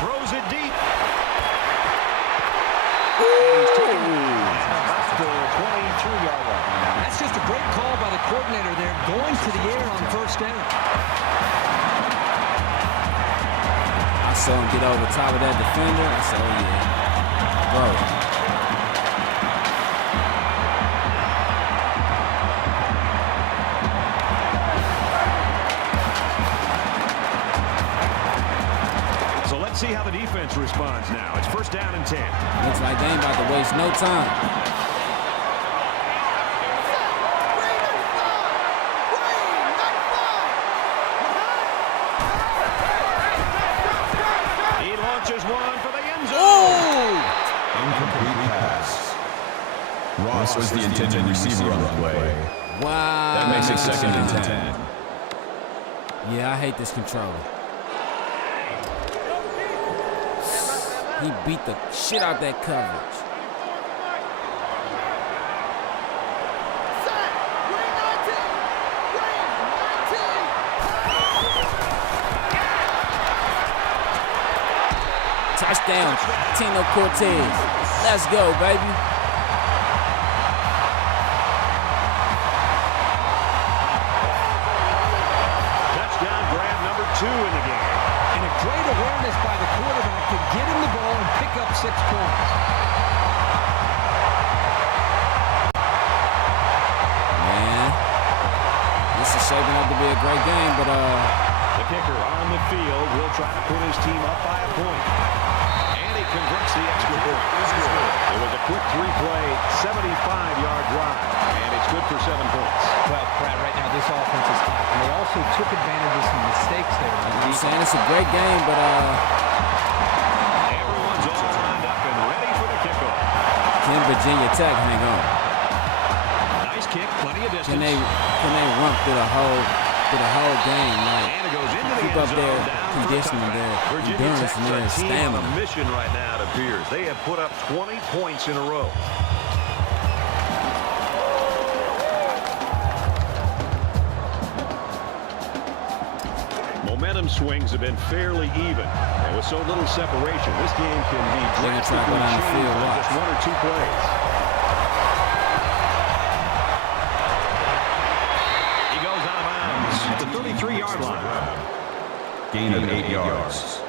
Throws it deep. He's taking about the 22-yard line. That's just a great call by the coordinator there, going to the air on first down. I saw him get over top of that defender. I said, oh, yeah. Bro. So let's see how the defense responds now. It's first down and 10. Looks like they ain't about to waste no time. Ross was the intended receiver on the play. Wow. That makes it second and 10. Yeah, I hate this controller. He beat the shit out that coverage. Touchdown, Tino Cortez. Let's go, baby. Two in the game. And a great awareness by the quarterback to get him the ball and pick up 6 points. Man, this is shaping up to be a great game, but the kicker on the field will try to put his team up by a point. And he converts the extra point. It was a quick 3-play, 75-yard drive, and it's good for 7 points. Well, Brad, right now this offense is hot, and they also took advantage of some mistakes there. I'm saying it's a great game, but everyone's all lined up and ready for the kickoff. can Virginia Tech hang on? Nice kick, plenty of distance. Can they run through the whole game? Like, and it goes into the keep end up zone, their down for conditioning, touchdown. their Virginia endurance, Tech's and their a team on stamina. a mission right now, it appears. They have put up 20 points in a row. Momentum swings have been fairly even, and with so little separation, this game can be drastically changed in just 1 or 2 plays. He goes out of bounds at the 33-yard line. Gain of 8 yards.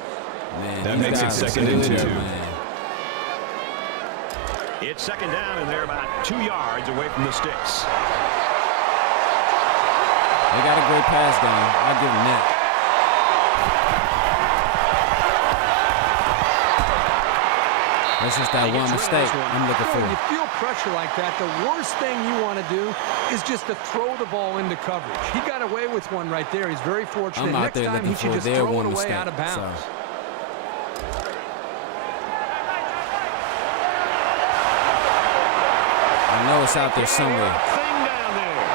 Man, That makes it second and 2. Man. It's second down, and they're about 2 yards away from the sticks. They got a great pass game. I'll give them that. That's just that one mistake I'm looking for. When you feel pressure like that, the worst thing you want to do is just to throw the ball into coverage. He got away with one right there. He's very fortunate. I'm out Next there time, looking he should for just their throw one it away mistake. out of bounds. So. I know it's out there somewhere. Thing down there.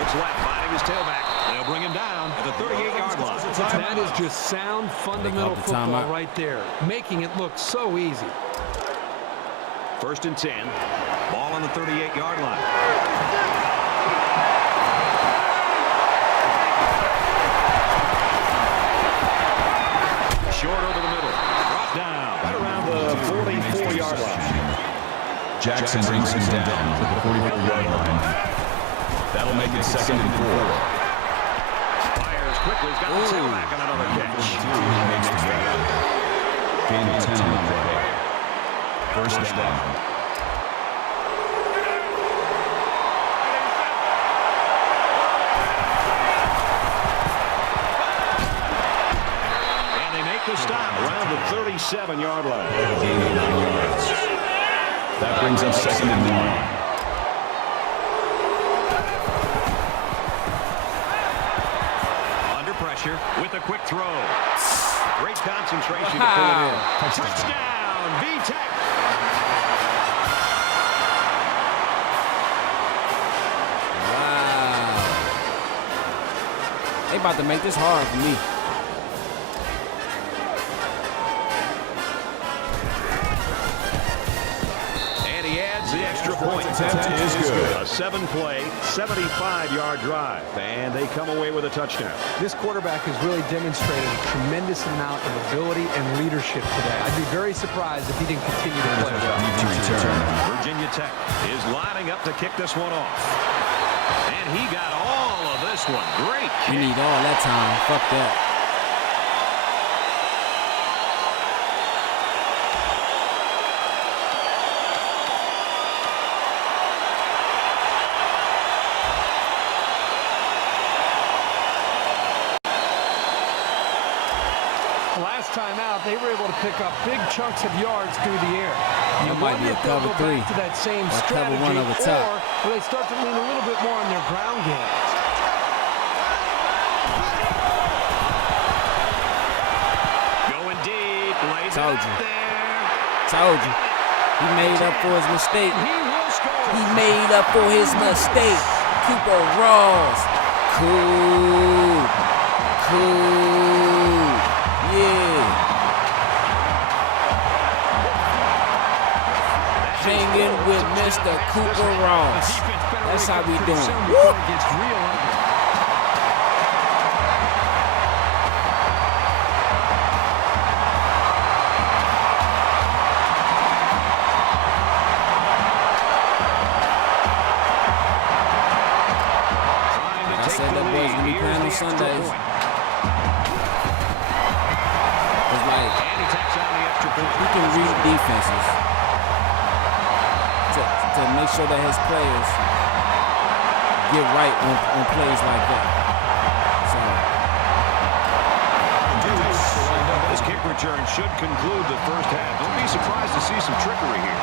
Looks left, finding his tailback. They'll bring him down at the 38-yard line. That is just sound, fundamental football right there, making it look so easy. First and 10. Ball on the 38-yard line. Short over the middle. Brought down right around the 44-yard line. Jackson brings him down to the 44-yard line. That'll make it second and 4. Fires quickly. He's got the tailback on another catch. He makes the grab. Gain of 10 on the play. First down. The stop around the 37-yard line. Gain of 9 yards. That brings up second and 1. Under pressure with a quick throw. Great concentration to pull it in. Touchdown, V-Tech. They about to make this hard for me. The extra point attempt is good. A 7-play, 75-yard drive, and they come away with a touchdown. This quarterback has really demonstrated a tremendous amount of ability and leadership today. I'd be very surprised if he didn't continue to play well. Virginia Tech is lining up to kick this one off. And he got all of this one. Great kick. You need all that time. Fuck that. Last time out, they were able to pick up big chunks of yards through the air. That might be a cover 3 to that same or strategy, cover 1 over top. Or they start to lean a little bit more on their ground game. Going deep, lays it Told out you. there. Told you. He made up for his mistake. He will score. He made up for his mistake. Cooper Ross. Cool. Yeah. Hanging with Mr. Cooper Ross. That's how we doing. Woo! I said that boys gonna be playing on Sundays. It's like he can read defenses to make sure that his players get right on plays like that. So This kick return should conclude the first half. Don't be surprised to see some trickery here.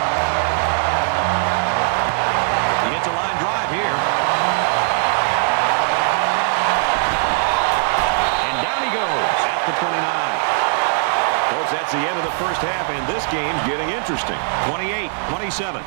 He hits a line drive here. And down he goes at the 29. Folks, that's the end of the first half, and this game's getting interesting. 28-27.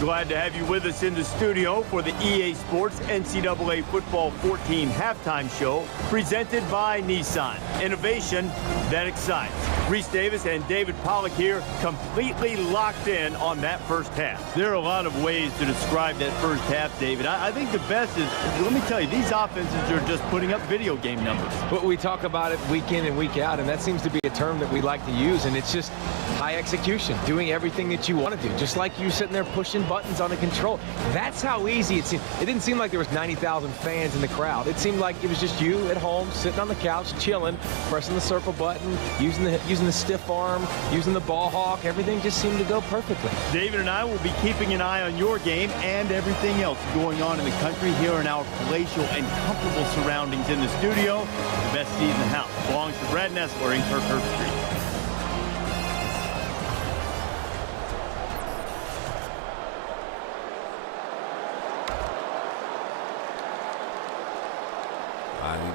Glad to have you with us in the studio for the EA Sports NCAA Football 14 halftime show presented by Nissan. Innovation that excites. Reese Davis and David Pollack here, completely locked in on that first half. There are a lot of ways to describe that first half, David. I think the best is, let me tell you, these offenses are just putting up video game numbers. But we talk about it week in and week out, and that seems to be a term that we like to use, and it's just high execution, doing everything that you want to do, just like you sitting there pushing buttons on the control. That's how easy it seemed. It didn't seem like there was 90,000 fans in the crowd. It seemed like it was just you at home, sitting on the couch, chilling, pressing the circle button, using the stiff arm, using the ball hawk. Everything just seemed to go perfectly. David and I will be keeping an eye on your game and everything else going on in the country here in our palatial and comfortable surroundings in the studio. The best seat in the house belongs to Brad Nessler in Kirk Street.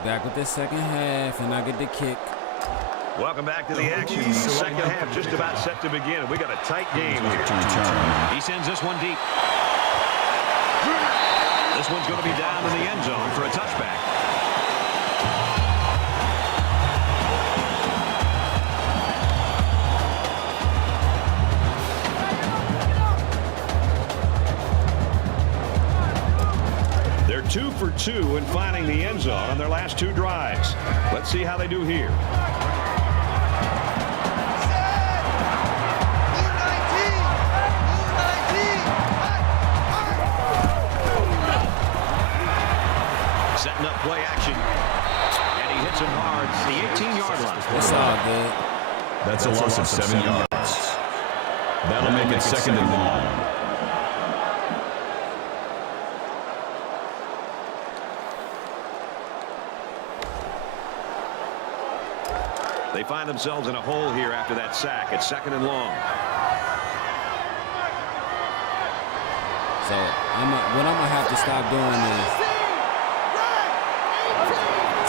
Back with this second half, and I get the kick. Welcome back to the action. Second half just about set to begin, and we got a tight game here. He sends this one deep. This one's going to be down in the end zone for a touchback. They're 2 for 2 in finding the end zone on their last 2 drives. Let's see how they do here. Setting up play action. And he hits him hard. The 18-yard line. It's all good. That's a loss of 7 yards. That'll make it second and long. They find themselves in a hole here after that sack. It's second and long. So what I'm gonna have to stop doing is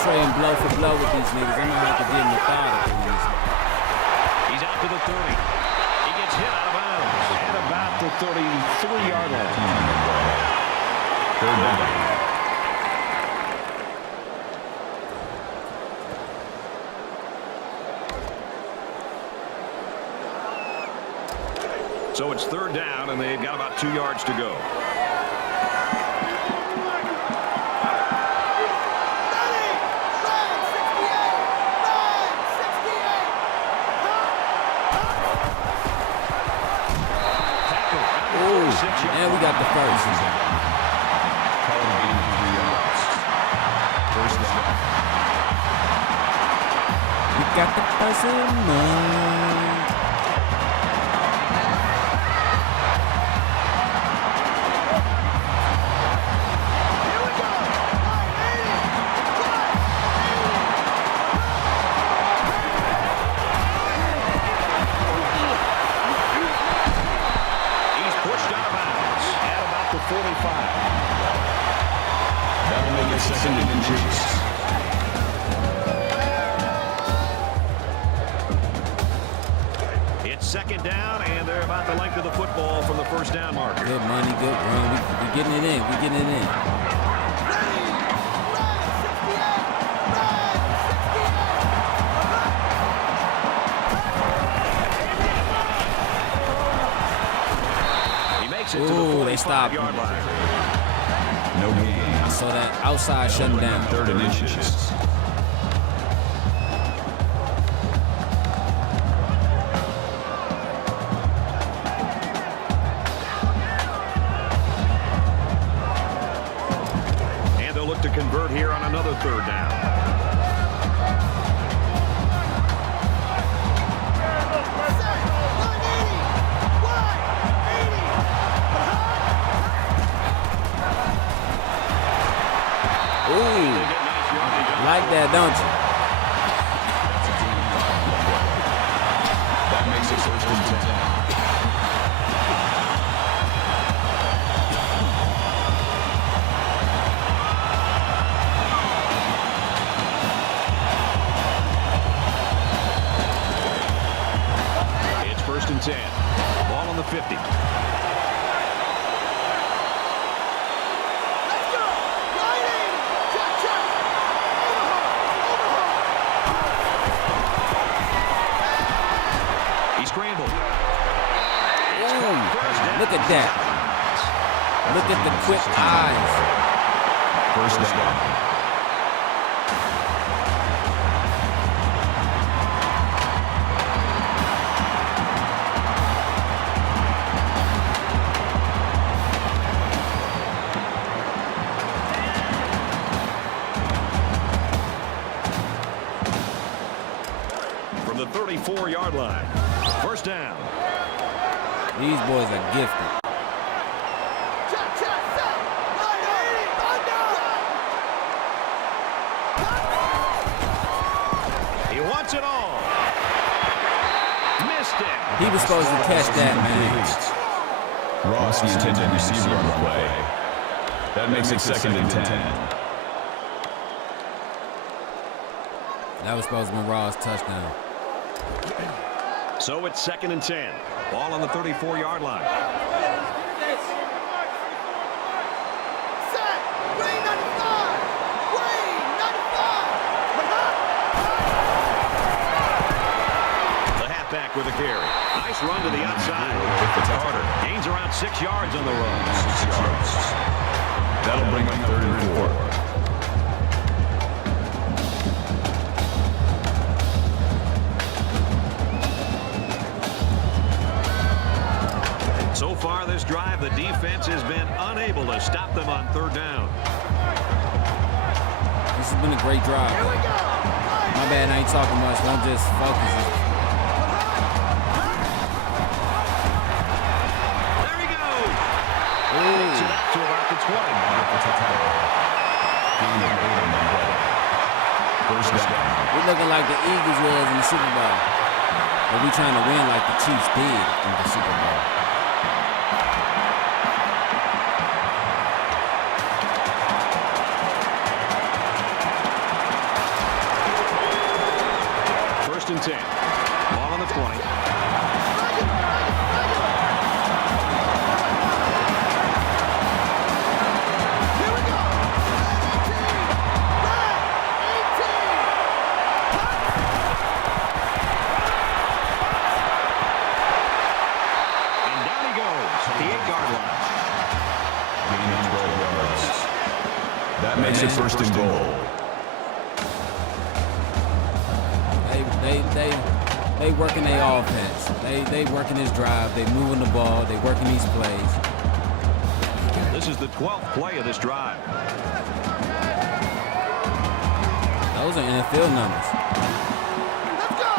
trading blow for blow with these niggas. I'm gonna have to get methodical. He's out to the 30. He gets hit out of bounds. And a about the 33-yard line. Third down. So it's third down, and they've got about 2 yards to go. And we got the first. Call it a gain of 3 yards. First down. We got the first in mind. Second and inches. It's second down, and they're about the length of the football from the first down marker. Good money, good run. We're getting it in. We're getting it in. He makes it to the 45-yard line. No gain. I saw that outside shutting down. Third and inches. And they'll look to convert here on another third down. Like that, don't you? That makes it first and 10. It's first and 10. Ball on the 50. Look at that. Look at the quick eyes. First down. From the 34-yard line. First down. These boys are gifted. He wants it all. Missed it. He was supposed to catch that, man. Ross, the intended receiver on the play. That makes it second and 10. That was supposed to be Ross' touchdown. So it's second and 10. Ball on the 34-yard line. The halfback with a carry. Nice run to the outside. It's Carter. Gains around 6 yards on the run. 6 yards. That'll bring up third and 4. So far this drive, the defense has been unable to stop them on third down. This has been a great drive. My bad, I ain't talking much. I'm just focusing. There he goes. Takes it up to about the 20. First down. We're looking like the Eagles was in the Super Bowl. But we trying to win like the Chiefs did in the Super Bowl. First and 10. Ball on the 20. That makes it first and goal. They working their offense. They working this drive. They moving the ball. They working these plays. This is the 12th play of this drive. Those are NFL numbers. Let's go.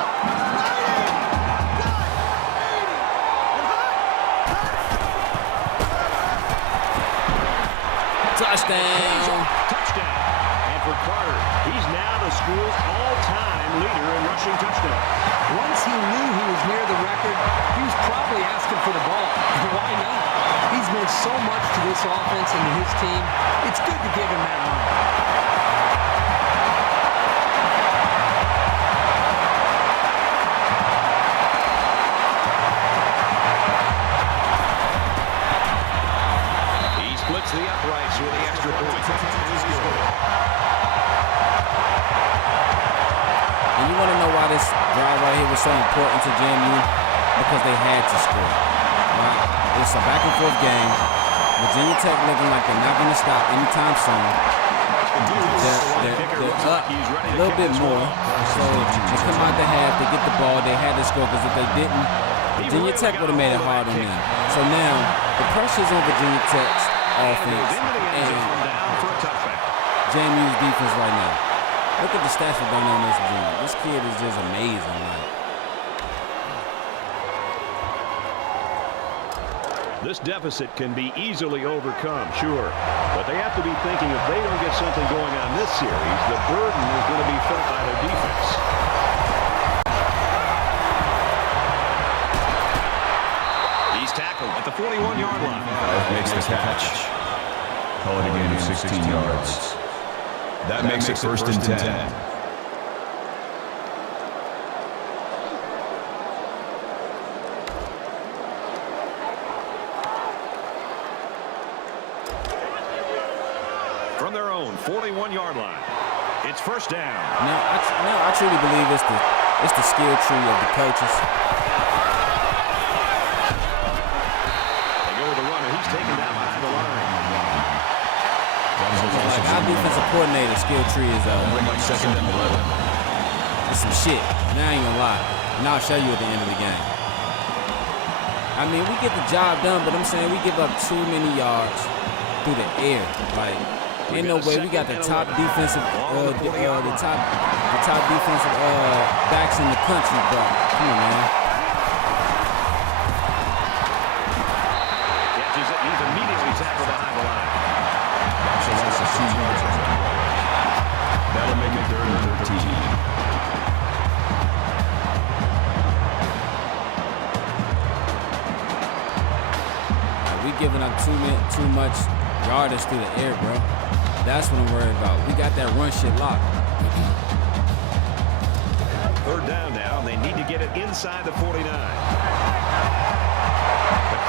Touchdown. Touchdown. And for Carter, he's now the school's all-time leader in rushing touchdowns. Once he knew he was near the record, he was probably asking for the ball. Why not? He's meant so much to this offense and to his team. It's good to give him that money. He splits the uprights with the extra point. And you want to know why this drive right here was so important to JMU? Because they had to score. Right? It's a back-and-forth game. Virginia Tech looking like they're not going to stop anytime soon. They're up a little bit more. So they come out the half, they get the ball, they had to score, because if they didn't, Virginia Tech would have made it hard on them. So now, the pressure's on Virginia Tech's offense and JMU's defense right now. Look at the stats for done on this dude. This kid is just amazing. This deficit can be easily overcome, sure. But they have to be thinking if they don't get something going on this series, the burden is going to be felt by their defense. He's tackled at the 41-yard line. Makes the catch. Call it a gain of 16 yards. That makes it first and 10. From their own 41-yard line, it's first down. Now I truly believe it's the skill tree of the coaches. They go with the runner. He's taken down behind the line. Like our defensive coordinator skill tree is Like second and 11. it's some shit. Now I ain't gonna lie. And I'll show you at the end of the game. I mean, we get the job done, but I'm saying we give up too many yards through the air. Like, ain't no way. We got the top defensive, the top defensive backs in the country, bro. Come on, man. Catches it. He's immediately tackled behind the line. So that's a 2 yards. That'll make it 3rd and 13. We giving up too much yardage through the air, bro. That's what I'm worried about. We got that run shit locked. 3rd down now, and they need to get it inside the 49. The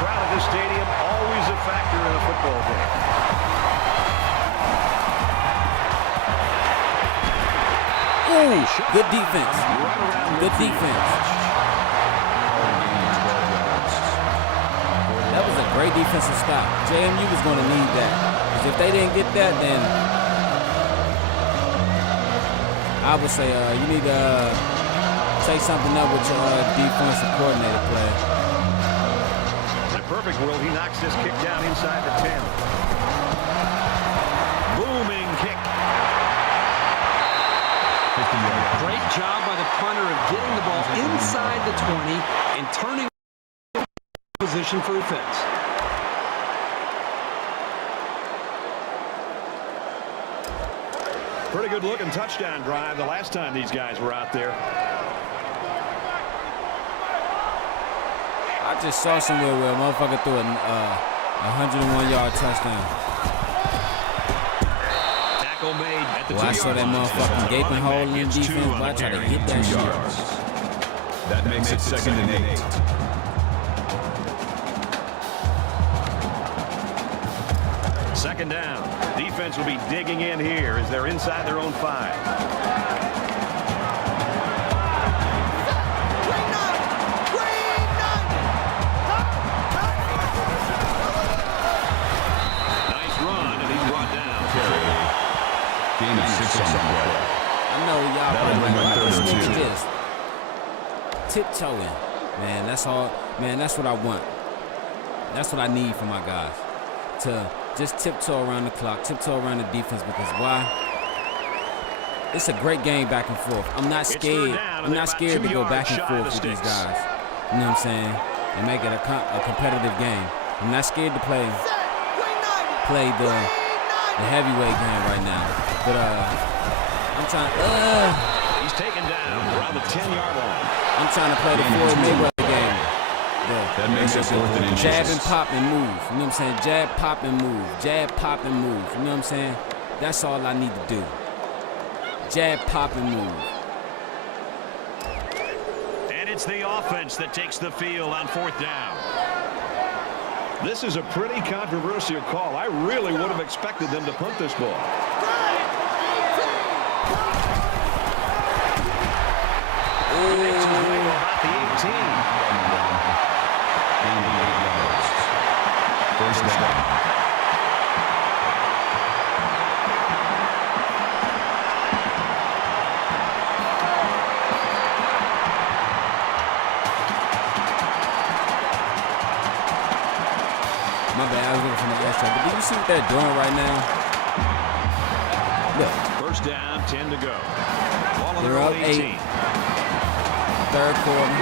crowd at this stadium, always a factor in a football game. Ooh, good defense. Good defense. That was a great defensive stop. JMU was going to need that. Because if they didn't get that, then I would say you need to take something up with your defensive coordinator player. In a perfect world, he knocks this kick down inside the 10. Booming kick. Great job by the punter of getting the ball inside the 20 and turning position for offense. Pretty good looking touchdown drive the last time these guys were out there. I just saw somewhere where a motherfucker threw a 101-yard touchdown. Tackle made at the 2-yard line. Well, I saw that motherfucking gaping hole in defense, but I tried to hit that shit. That makes it 2nd and 8. Second down. Defense will be digging in here as they're inside their own 5. Nice run, and he's brought down. Gain of 6 on the play. I know y'all That'll bring up this 3rd and nigga 2. just tiptoeing. Man, that's all. Man, that's what I want. That's what I need from my guys. To just tiptoe around the clock, tiptoe around the defense, because why? It's a great game back and forth. I'm not scared. I'm not scared to go back and forth with these guys. You know what I'm saying? And make it a competitive game. I'm not scared to play the heavyweight game right now. But I'm trying. He's taken down around the 10-yard line. I'm trying to play the Floyd Mayweather game. That makes it 4th and inches. Jab and pop and move. You know what I'm saying? Jab, pop and move. Jab, pop and move. You know what I'm saying? That's all I need to do. Jab, pop and move. And it's the offense that takes the field on 4th down. This is a pretty controversial call. I really would have expected them to punt this ball. He makes his way to about the 18. 1st down. My bad, I was looking for my extra. But do you see what they're doing right now? Look. 1st down, 10 to go. Ball on They're their up own 8. 18. 3rd quarter.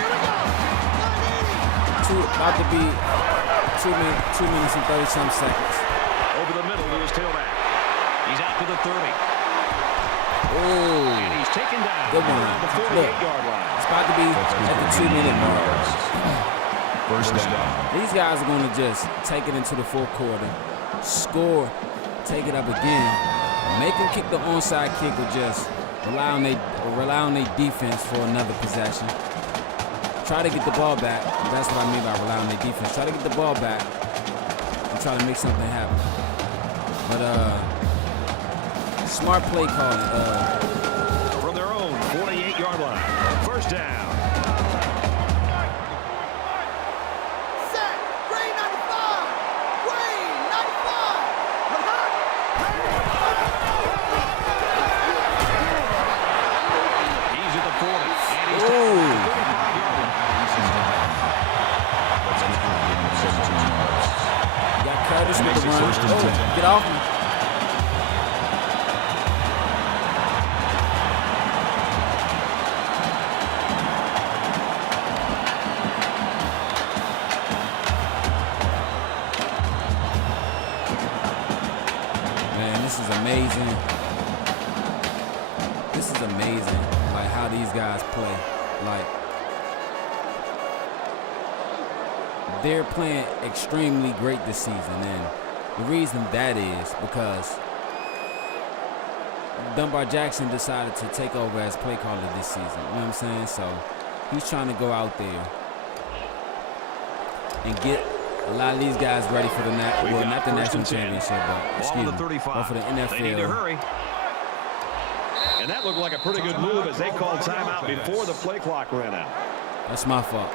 About to be 2 minutes and 30-some seconds. Over the middle to his tailback. He's out to the 30. Oh. And he's taken down Good one. around the Look. 48-yard line. It's about to be at the 2-minute mark. 1st down. These guys are going to just take it into the 4th quarter, score, take it up again, make them kick the onside kick, or just rely on their defense for another possession. Try to get the ball back. That's what I mean by rely on their defense. Try to get the ball back and try to make something happen. But smart play calling. From their own 48-yard line. 1st down. Curtis with the run. Oh, get off me. Man, this is amazing. This is amazing, like how these guys play. Like, they're playing extremely great this season, and the reason that is because Dunbar Jackson decided to take over as play caller this season. You know what I'm saying? So he's trying to go out there and get a lot of these guys ready for the not the national championship, but for the NFL. They need to hurry. And that looked like a pretty good move as they called timeout before the play clock ran out. That's my fault.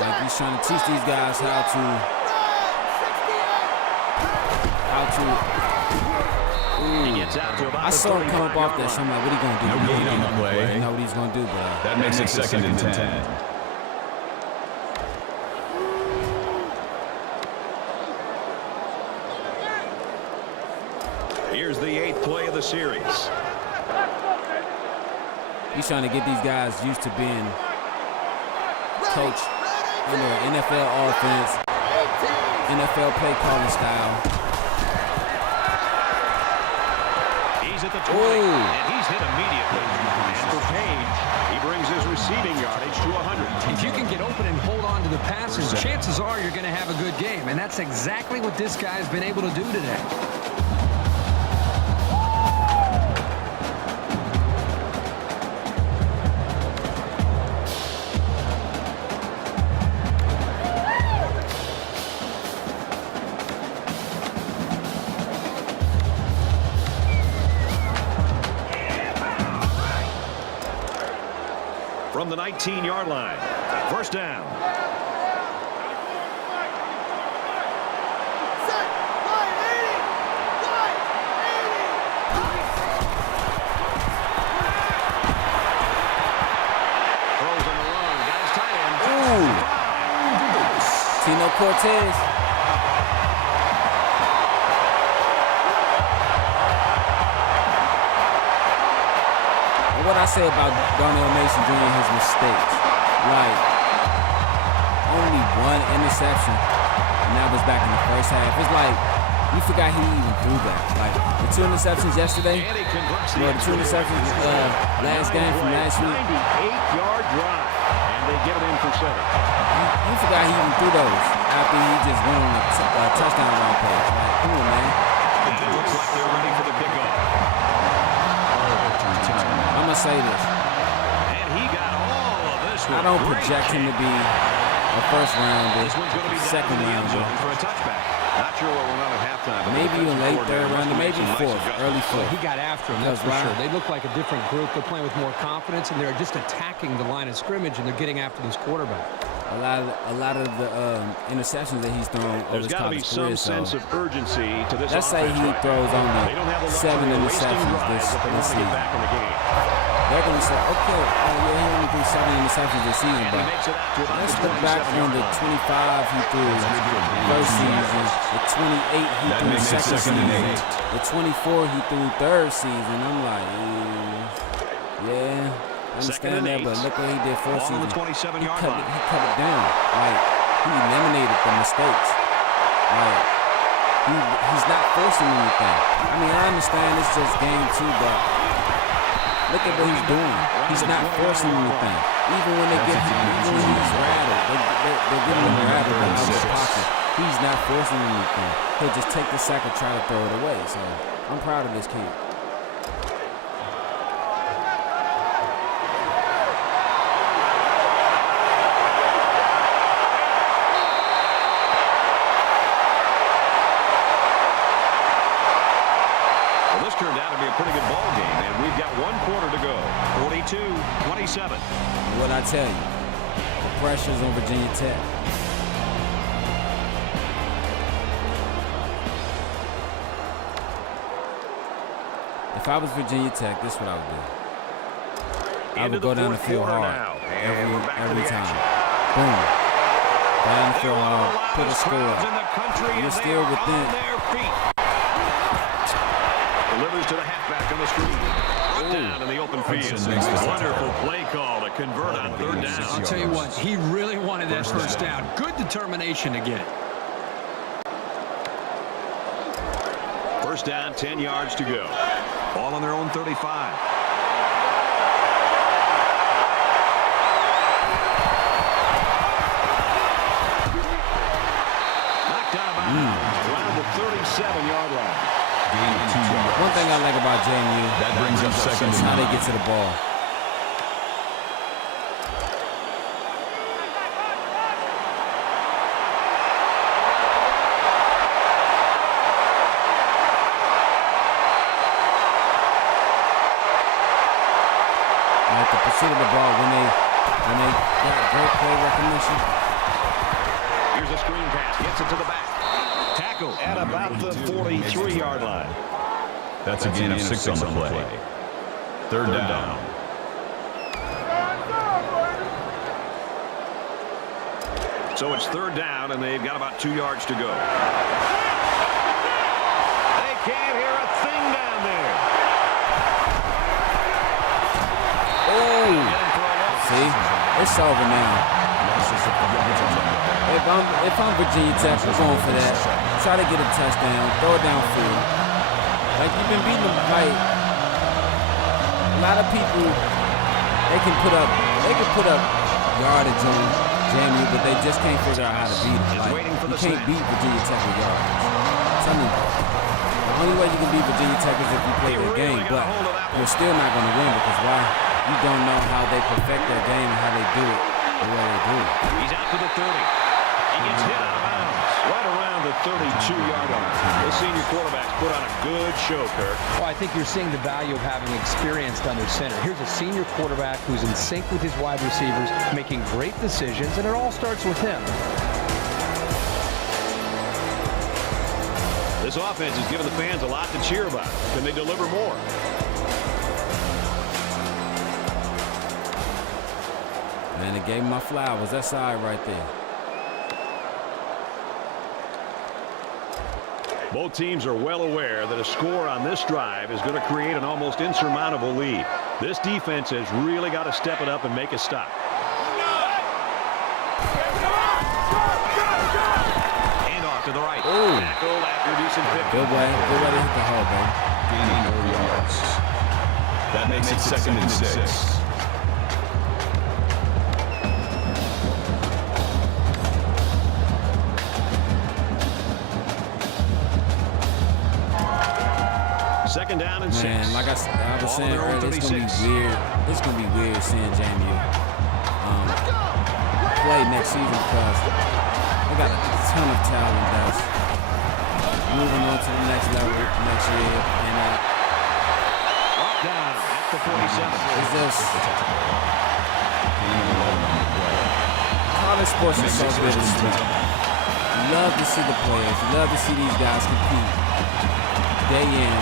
Like, he's trying to teach these guys how to. He gets out to about I saw him come up off that, so I'm like, what are you going to do? No gain on the play. You know what he's going to do, but that makes it 2nd and 10. Here's the 8th play of the series. He's trying to get these guys used to being coached under an NFL offense, NFL play calling style. He's at the 20, and he's hit immediately. And for Page, he brings his receiving yardage to 100. If you can get open and hold on to the passes, chances are you're going to have a good game. And that's exactly what this guy's been able to do today. from the 19-yard line. First down. Throws on the run. Got his tight end. Tino Cortez. What I say about Darnell Mason doing his mistakes, like only one interception, and that was back in the first half. It's like you forgot he even threw that. Like the 2 interceptions yesterday, the 2 interceptions last game from last week. 98-yard drive, and they get it in for 7. You forgot he even threw those after he just went on a touchdown rampage. Like, come on, man. It looks like they're ready for the kickoff. I'm gonna say this. And he got all of this one. I don't project him to be a first rounder, This one's going to be second down in the end rounder, zone for a touchback. Not sure what we're on at halftime. but maybe the even late defensive third coordinator rounder, must maybe have made some fourth, nice early adjustments. fourth. He got after him, that's for Because sure. why? They look like a different group. They're playing with more confidence, and they're just attacking the line of scrimmage, and they're getting after this quarterback. A lot of the interceptions that he's thrown over There's his got to be college some career. sense of urgency to this Let's say offense he right throws now. only They don't have the 7 luxury of wasting interceptions drives if they want this to get season. back in the game. They're going to say, okay, oh yeah, he only threw 7 interceptions this season, And he but makes it out to about let's the look back 27-yard on the line. 25 he threw first season, the 28 he That threw makes it second second and season, 8. the 24 he threw third season. I'm like, yeah, I Second understand and that, but 8. look what he did fourth Ball on season. the 27-yard He line. cut it down. Like, he eliminated the mistakes. Like, he's not forcing anything. I mean, I understand it's just game 2, but look at what he's doing. He's not forcing anything. Even when he's rattled, they're giving him a rattle out of the pocket. He's not forcing anything. He'll just take the sack and try to throw it away. So I'm proud of this kid. Well, this turned out to be a pretty good ball game, and we've got 1 quarter to go. 42-27. What I tell you, the pressure's on Virginia Tech. If I was Virginia Tech, this is what I would do. I would go down the field hard every time. Boom. Down the field hard, put a score. You're still within. Delivers to the halfback on the screen. Down in the open field. Wonderful play call to convert on 3rd down. I'll tell you what, he really wanted that first down. Good determination to get it. First down, 10 yards to go. Ball on their own 35. Knocked out of bounds around the 37-yard line. One thing I like about JMU, That brings up second is and how they 9. get to the ball. Like the pursuit of the ball when they got great play recognition. Here's a screen pass. Gets it to the back. Tackle at about the 43-yard line. That's a gain of 6 on the play. Third down. So it's 3rd down, and they've got about 2 yards to go. They can't hear a thing down there. Oh, see, it's over now. If I'm Virginia Tech, we're going for that. Try to get a touchdown, throw it downfield. Like you've been beating them. Like a lot of people, they can put up yardage on JMU, but they just can't figure out how to beat them. Like you can't beat Virginia Tech with yardage. Tell me, the only way you can beat Virginia Tech is if you play their game, but you're still not going to win because why? You don't know how they perfect their game and how they do it the way they do it. He's out to the 30. He gets hit out of bounds. right around the 32-yard line. The senior quarterback's put on a good show, Kirk. Well, I think you're seeing the value of having experienced under center. Here's a senior quarterback who's in sync with his wide receivers, making great decisions, and it all starts with him. This offense has given the fans a lot to cheer about. Can they deliver more? Man, they gave me my flowers. That side right there. Both teams are well aware that a score on this drive is going to create an almost insurmountable lead. This defense has really got to step it up and make a stop. Hand off to the right. Tackle after decent pick. Good way to hit the hole, baby. Gaining 4 yards. That makes it 2nd and 6. Second down and 6. Man, like I was saying earlier, it's gonna be weird. It's gonna be weird seeing JMU play next season because they got a ton of talent that's moving on to the next level next year. And Down at the 47. it's just college sports is so bittersweet. You love to see the players. You love to see these guys compete day in,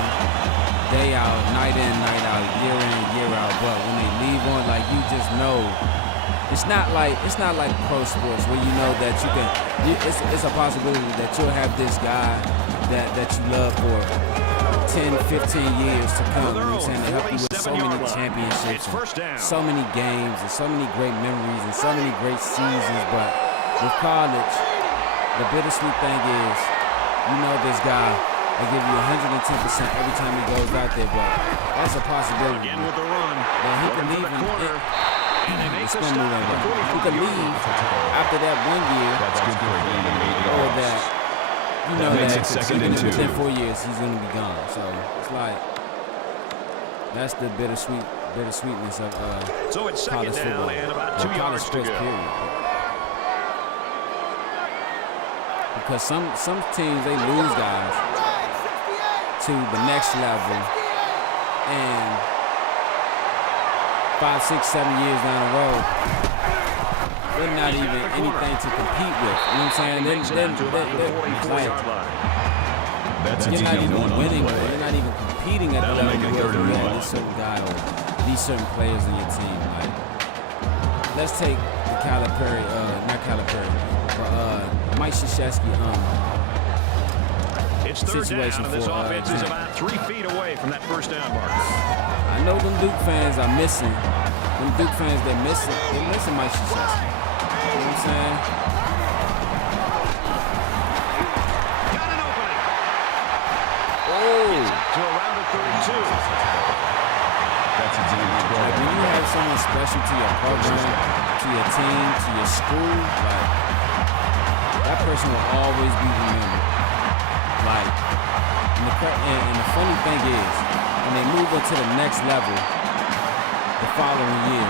day out, night in, night out, year in, year out. But when they leave on, like, you just know, it's not like pro sports where you know that you can. It's a possibility that you'll have this guy that you love for 10, 15 years to come. You know what I'm saying? To help you with so many championships, and so many games, and so many great memories, and so many great seasons. But with college, the bittersweet thing is, you know, this guy. They give you 110% every time he goes out there, but that's a possibility. Again with the run. Yeah, he can leave He could leave after that 1 year. That's good for a gain of 8 or yards. that, you know, makes that it 2nd and 2. within 4 years he's going to be gone. So it's like, that's the bittersweetness of So it's college second football. down and about Or 2 college yards to sports, go. period. Because some teams, they lose guys to the next level, and 5, 6, 7 years down the road, they're not even anything to compete with. You know what I'm saying? They're like, That's you're not even winning, play. you're not even competing at the That'll level make it you 3rd and were one. this certain guy or these certain players in your team. Like, let's take the Calipari, not Calipari, but Mike Krzyzewski, It's third situation down, and this for, offense is Jim. about 3 feet away from that first down mark. I know them Duke fans are missing. Them Duke fans, they're missing Mike Krzyzewski. You know what I'm saying? Got an opening. Oh! To around the 32. That's a gain of 12. Like, when you have someone special to your program, to your team, to your school, like, that person will always be remembered. Like, and the funny thing is, when they move on to the next level the following year,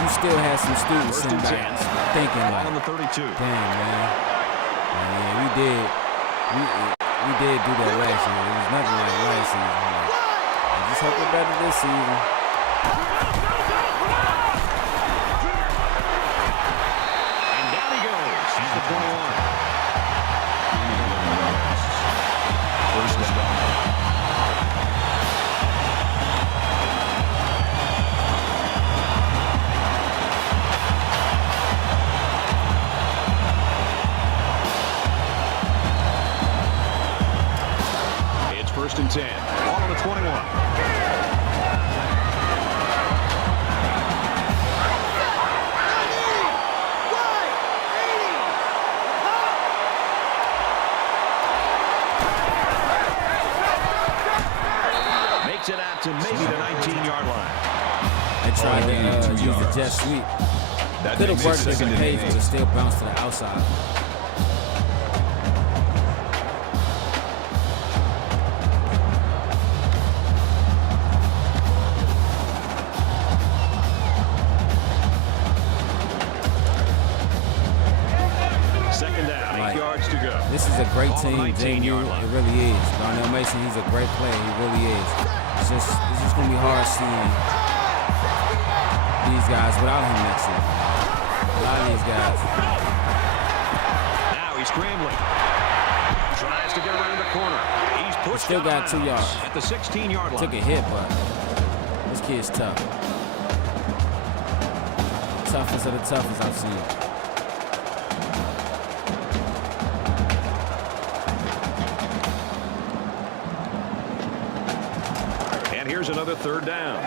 you still have some students First sitting and back 10. thinking Ball like, on the 32. damn, man. Yeah, we did do that last year. It was nothing like last season. Like, I just hope we're better this season. And down he goes. He's the 21. First down. It's 1st and 10. Ball on the 21. Makes it out to maybe the 19-yard line. They tried gain of to 2 use the yards. jet sweep. That Could have makes it worked if 2nd the and page 8. would have still bounced to the outside. Second down, 8 Like, yards to This is a great Ball team, 19-yard JMU. line. It really is. Darnell Mason, he's a great player. He really is. It's just going to be hard seeing these guys without him next year. A lot of these guys. Now he's scrambling. Tries to get around the corner. He's pushed Still got out of 2 yards. bounds at the 16-yard line. Took a hit, but this kid's tough. Toughest of the toughest I've seen. And here's another third down.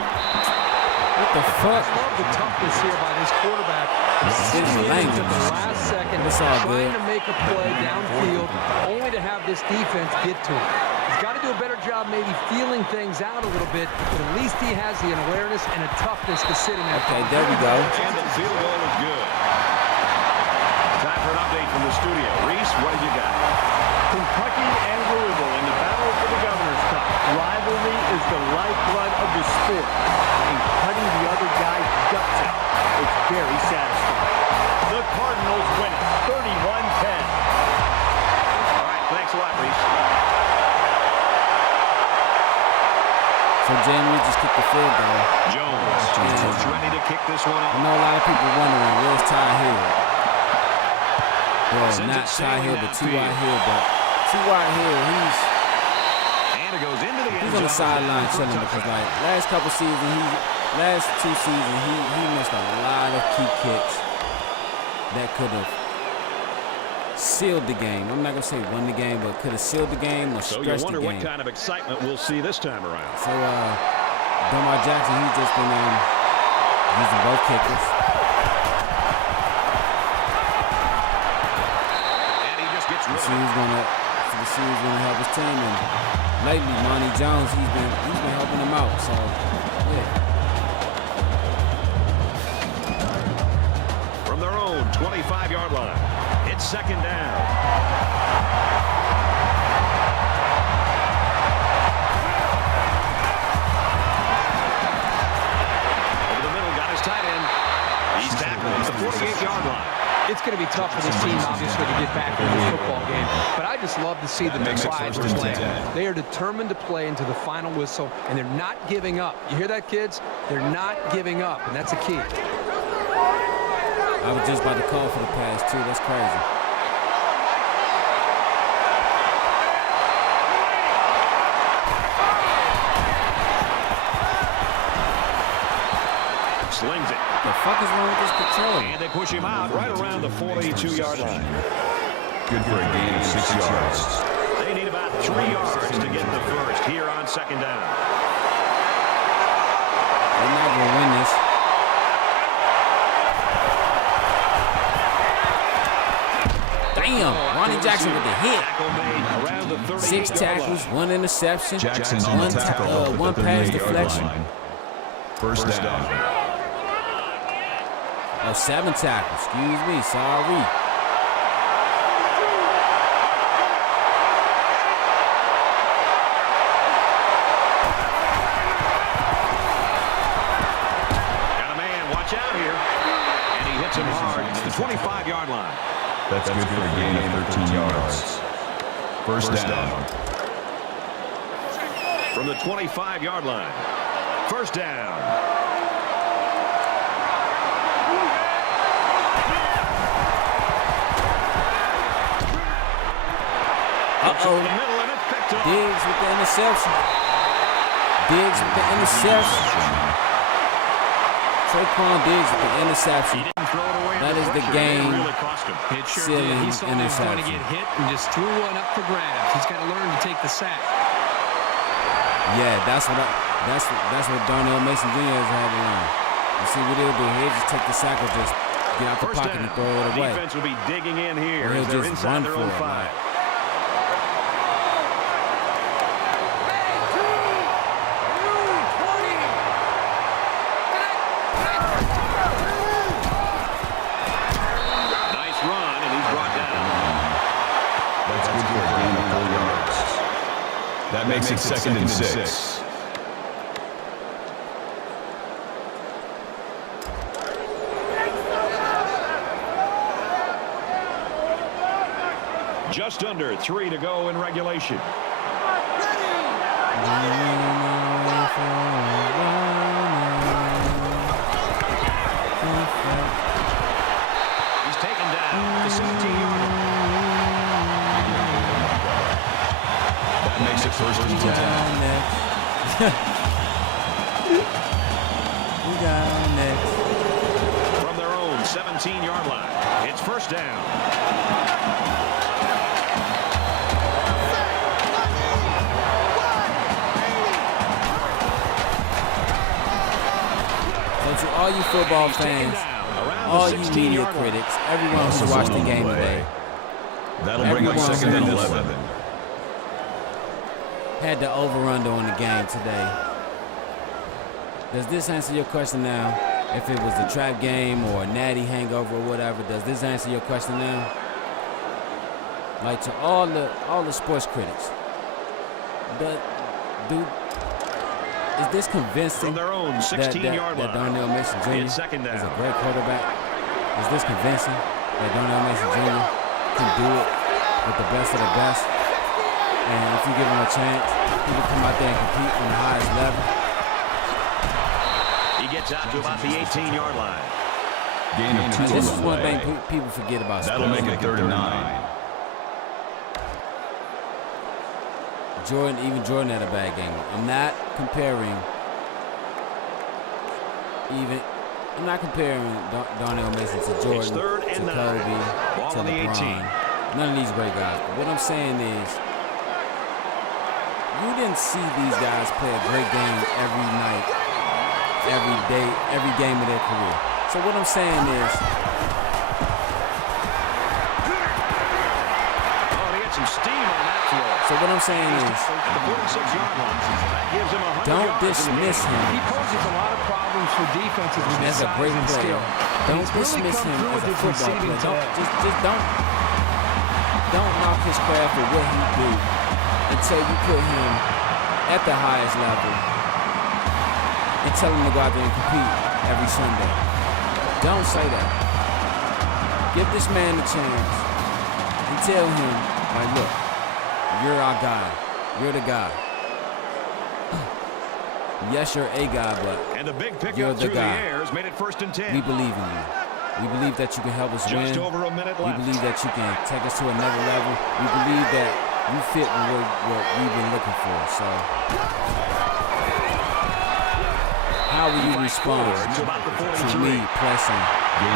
What the fuck? I love the toughness here by this quarterback. This is language. At the last second, It's all trying good. to make a play downfield, only to have this defense get to him. He's got to do a better job maybe feeling things out a little bit, but at least he has the awareness and a toughness to sit in that. Okay, there we go. And the field goal is good. Time for an update from the studio. Reese, what have you got? Kentucky and Louisville in the battle for the Governor's Cup. Rivalry is the lifeblood of the sport. And cutting the other guy's guts out, it's very satisfying. The Cardinals win it, 31-10. All right, thanks a lot, Reese. So JMU just kicked the field goal. Jones ready to kick this one I off. know a lot of people wondering where's Ty Hill. Well, Sends not it Ty sailing Hill, but T.Y. downfield. Hill. But T.Y. Hill, And it goes into the end he's on the zone. sideline For a chilling because touchdown. like last 2 seasons he missed a lot of key kicks that could have sealed the game. I'm not gonna say won the game, but could have sealed the game or So you stretched wonder the what game. kind of excitement we'll see this time around. So Demar Jackson, he's just been using both kickers. And he just gets rid See of it. who's gonna help his team. And lately, Monty Jones, he's been helping him out. So yeah. From their own 25-yard line. It's second down. Over the middle, got his tight end. He's tackled at the 48-yard line. It's going to be tough for this team, obviously, to get back into the football game. But I just love to see the drive play. They are determined to play into the final whistle, and they're not giving up. You hear that, kids? They're not giving up, and that's a key. I was just about to call for the pass too. That's crazy. Slings it. The fuck is wrong with this controller? And they push him out right around the 42-yard line. Good for a gain of 6 yards. They need about 3 yards to get the first here on second down. They're not gonna win this. Damn, Ronnie Jackson with the hit. Tackle made around the 38-yard 6 tackles, line. 1 interception, Jackson's on the tackle. one pass deflection. First down. Oh, 7 tackles. Excuse me. Sorry. Got a man, watch out here. And he hits him hard at the 25-yard line. That's good for a gain of 13 yards. First down. From the 25-yard line. First down. Uh-oh. In the middle, and it's picked up. Diggs with the interception. Diggs with the interception. Traquan Diggs with the interception. He didn't throw it away. That under is the pressure. It game really cost him. It sure sealing did. He saw he was going to interception. get hit and just threw one up for grabs. He's got to learn to take the sack. Yeah, that's what Darnell Mason Jr. has had to learn. You see what he'll do? He'll just take the sack or just get out the First pocket down. and throw it away. Defense will be digging in here Or as he'll they're just inside run their for own it. 5. Like, Nice run, and he's brought down. That's good for a gain of 4 yards. That makes it second and 6. Just under 3 to go in regulation. He's taken down the 17-yard line. That makes it first and 10. From their own 17-yard line, it's first down. To all you football fans, all you media critics, everyone who's watched the game today, That'll bring up second and 11. Had the over-under on the game today. Does this answer your question now? If it was a trap game or a natty hangover or whatever, does this answer your question now? Like to all the sports critics, is this convincing From their own 16-yard that line. Darnell Mason Jr. It's second down. is a great quarterback? Is this convincing that Darnell Mason Jr. can do it with the best of the best? And if you give him a chance, he can come out there and compete on the highest level. He gets out to about the 18-yard line. Gain of 2 This is on the one play. thing people forget about That'll sports. make it third and 9. Jordan had a bad game. I'm not comparing Darnell Mason to Jordan, third to and 9. Kobe, Ball to on the 18. LeBron. None of these great guys. But what I'm saying is, you didn't see these guys play a great game every night, every day, every game of their career. So what I'm saying is, Some steam on that throw. so what I'm saying is, The 46-yard line. That gives him 100 don't yards in the dismiss game. him He poses a lot of problems for defenses with his as a size great and player. skill. Don't He's really dismiss come him through as a with his football receiving player. today. Don't knock his craft for what he do until you put him at the highest level and tell him to go out there and compete every Sunday. Don't say that. Give this man a chance and tell him, like, look, you're our guy. You're the guy. Yes, you're a guy, but And the big you're pickup the through the guy. air has made it first and 10. We believe in you. We believe that you can help us win. Just over a minute We left. believe that you can take us to another level. We believe that you fit what we've been looking for. So, how will you respond It's about the to 43. me pressing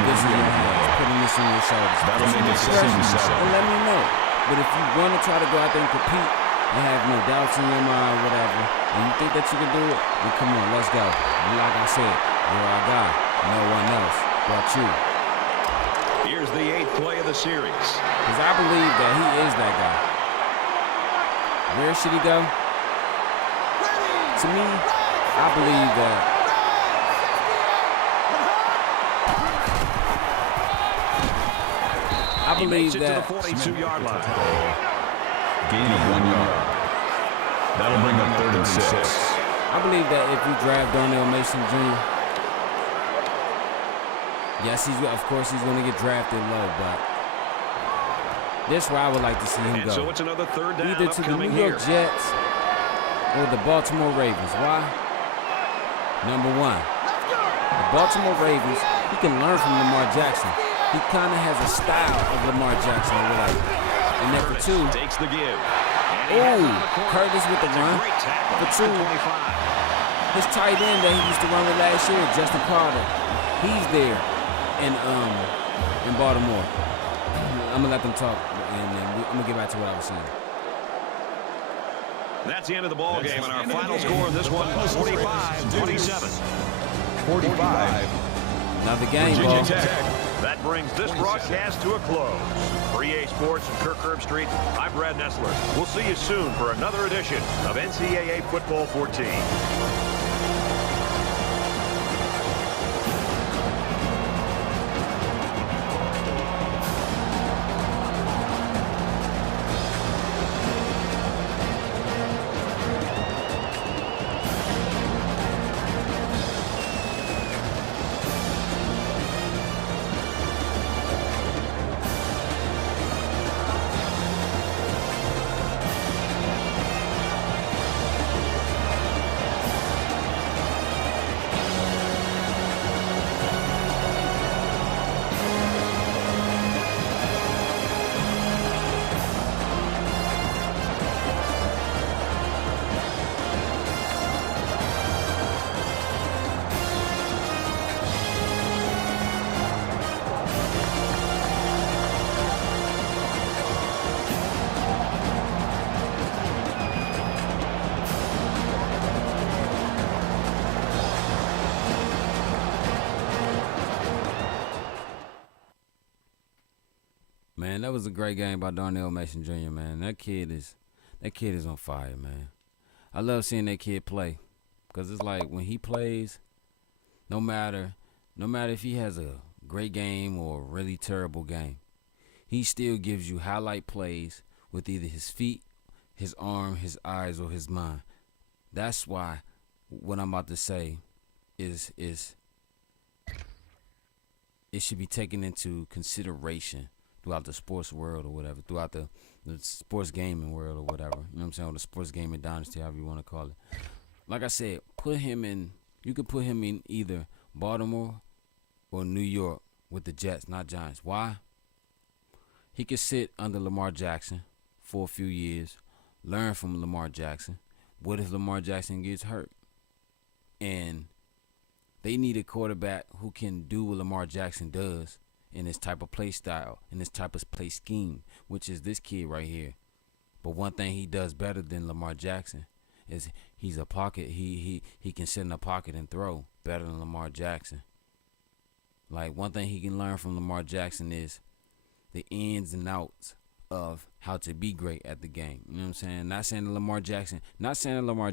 this in your hands, putting this in your shoulders? That'll make it Express 7 and yourself 7. and let me know. But if you want to try to go out there and compete and have no doubts in your mind, whatever, and you think that you can do it, then come on, let's go. And like I said, you're our guy. No one else but you. Here's the 8th play of the series. Because I believe that he is that guy. Where should he go? To me, I believe that He makes it to the that 42-yard line. Gain of 1 yard. That'll bring up third and 6. I believe that if you draft Darnell Mason Jr., yes, of course he's going to get drafted low, but this is where I would like to see him And go. so it's another third down Either to the upcoming New York here. Jets or the Baltimore Ravens. Why? Number one, the Baltimore Ravens, he can learn from Lamar Jackson. He kind of has a style of Lamar Jackson or whatever. And then for two, Takes the give. ooh, Curtis with the run. Great tackle. For two, 25. his tight end that he used to run with last year, Justin Carter, he's there in Baltimore. I'm going to let them talk, and then I'm going to get back to what I was saying. That's the end of the ball game, and our final score in this one, 45-27. 45. Another game, Virginia ball. Tech. That brings this broadcast to a close. For EA Sports and Kirk Herbstreit, I'm Brad Nessler. We'll see you soon for another edition of NCAA Football 14. Man, that was a great game by Darnell Mason Jr., man. That kid is on fire, man. I love seeing that kid play because it's like when he plays, no matter if he has a great game or a really terrible game, he still gives you highlight plays with either his feet, his arm, his eyes, or his mind. That's why what I'm about to say is it should be taken into consideration throughout the sports world or whatever, throughout the sports gaming world or whatever. You know what I'm saying? Or the sports gaming dynasty, however you want to call it. Like I said, you could put him in either Baltimore or New York with the Jets, not Giants. Why? He could sit under Lamar Jackson for a few years, learn from Lamar Jackson. What if Lamar Jackson gets hurt? And they need a quarterback who can do what Lamar Jackson does in this type of play style, in this type of play scheme, which is this kid right here. But one thing he does better than Lamar Jackson is he's a pocket. He can sit in a pocket and throw better than Lamar Jackson. Like, one thing he can learn from Lamar Jackson is the ins and outs of how to be great at the game. You know what I'm saying? Not saying that Lamar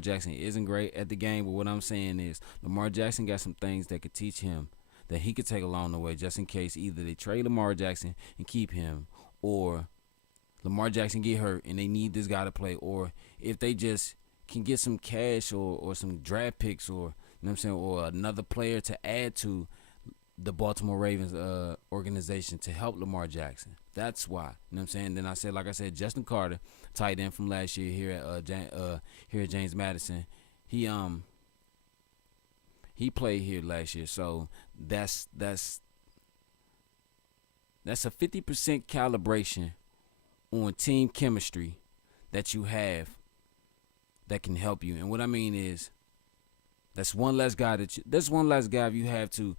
Jackson isn't great at the game, but what I'm saying is Lamar Jackson got some things that could teach him that he could take along the way, just in case either they trade Lamar Jackson and keep him, or Lamar Jackson get hurt and they need this guy to play, or if they just can get some cash or some draft picks, or, you know what I'm saying, or another player to add to the Baltimore Ravens organization to help Lamar Jackson. That's why. You know what I'm saying? Then like I said, Justin Carter, tight end from last year here at James Madison. He played here last year, so that's a 50% calibration on team chemistry that you have that can help you. And what I mean is that's one less guy you have to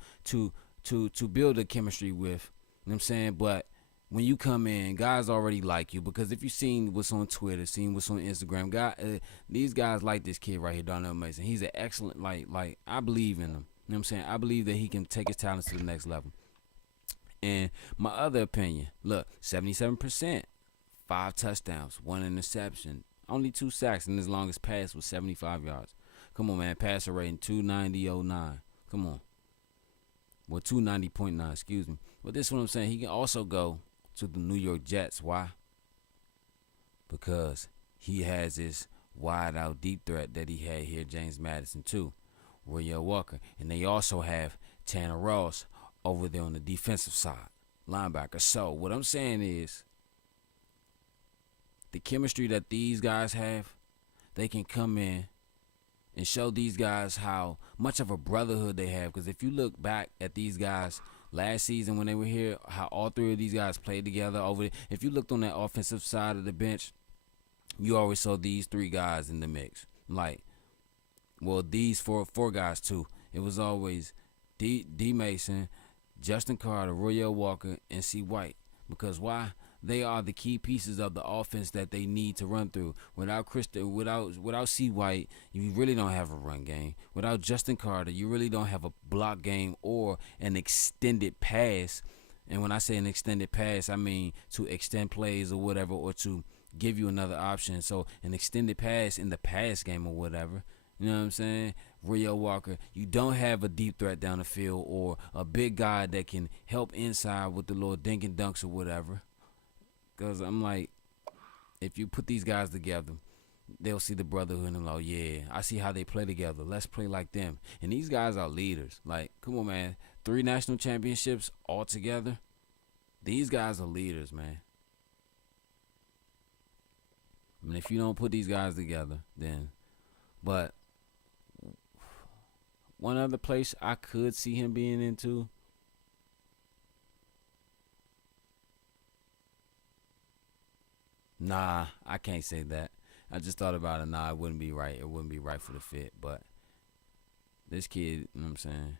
build a chemistry with. You know what I'm saying? But when you come in, guys already like you, because if you've seen what's on Twitter, seen what's on Instagram, these guys like this kid right here, Darnell Mason. He's an excellent, like I believe in him. You know what I'm saying? I believe that he can take his talents to the next level. And my other opinion, look, 77%, 5 touchdowns, 1 interception, only 2 sacks, and his longest pass was 75 yards. Come on, man. Passer rating 290.09. Come on. Well, 290.9, excuse me. But this is what I'm saying. He can also go to the New York Jets. Why? Because he has this wide out deep threat that he had here, James Madison, too. Royale Walker. And they also have Tanner Ross over there on the defensive side, linebacker. So what I'm saying is the chemistry that these guys have, they can come in and show these guys how much of a brotherhood they have. Because if you look back at these guys last season when they were here, how all 3 of these guys played together over. If you looked on that offensive side of the bench, you always saw these 3 guys in the mix. Like, well, these four guys too. It was always D Mason, Justin Carter, Royale Walker, and C. White. Because why? They are the key pieces of the offense that they need to run through. Without C. White, you really don't have a run game. Without Justin Carter, you really don't have a block game or an extended pass. And when I say an extended pass, I mean to extend plays or whatever, or to give you another option. So an extended pass in the pass game or whatever. You know what I'm saying? Royale Walker, you don't have a deep threat down the field or a big guy that can help inside with the little dink and dunks or whatever. Because I'm like, if you put these guys together, they'll see the brotherhood and like, yeah, I see how they play together. Let's play like them. And these guys are leaders. Like, come on, man. 3 national championships all together. These guys are leaders, man. I mean, if you don't put these guys together, then. But one other place I could see him being into, nah, I can't say that. I just thought about it. Nah, it wouldn't be right. It wouldn't be right for the fit. But this kid, you know what I'm saying?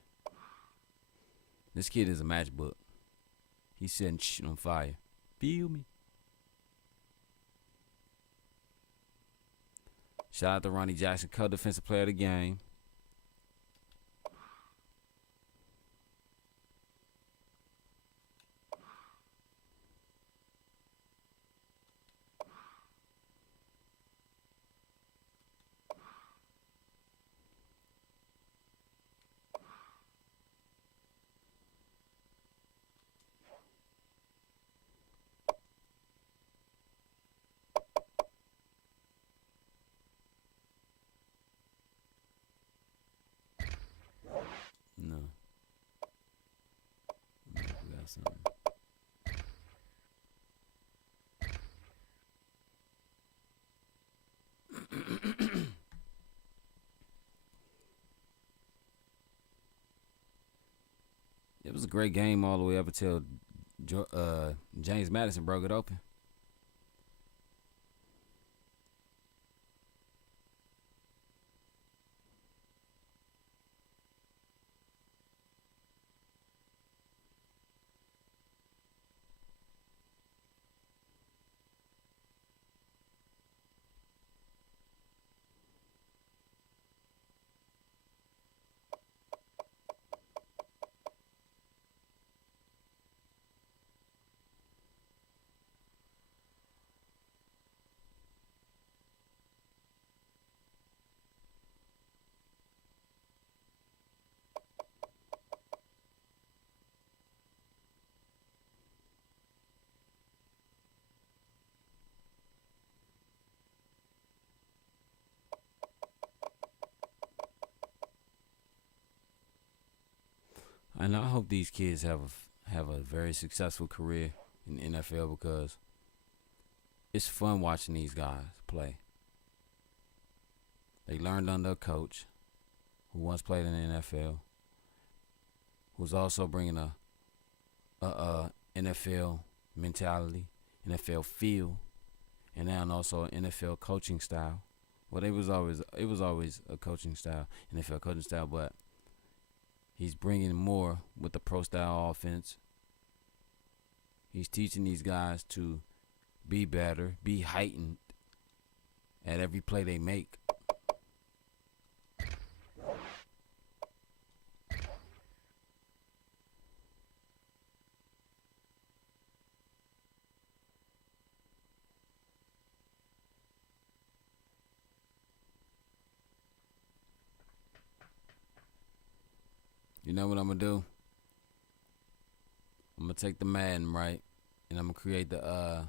This kid is a matchbook. He's setting shit on fire. Feel me? Shout out to Ronnie Jackson, co-defensive player of the game. It was a great game all the way up until James Madison broke it open. And I hope these kids have a very successful career in the NFL because it's fun watching these guys play. They learned under a coach who once played in the NFL, who's also bringing a NFL mentality, NFL feel, and now also an NFL coaching style. Well, it was always a coaching style, NFL coaching style, but he's bringing more with the pro-style offense. He's teaching these guys to be better, be heightened at every play they make. You know what I'm going to do? I'm going to take the Madden, right? And I'm going to create the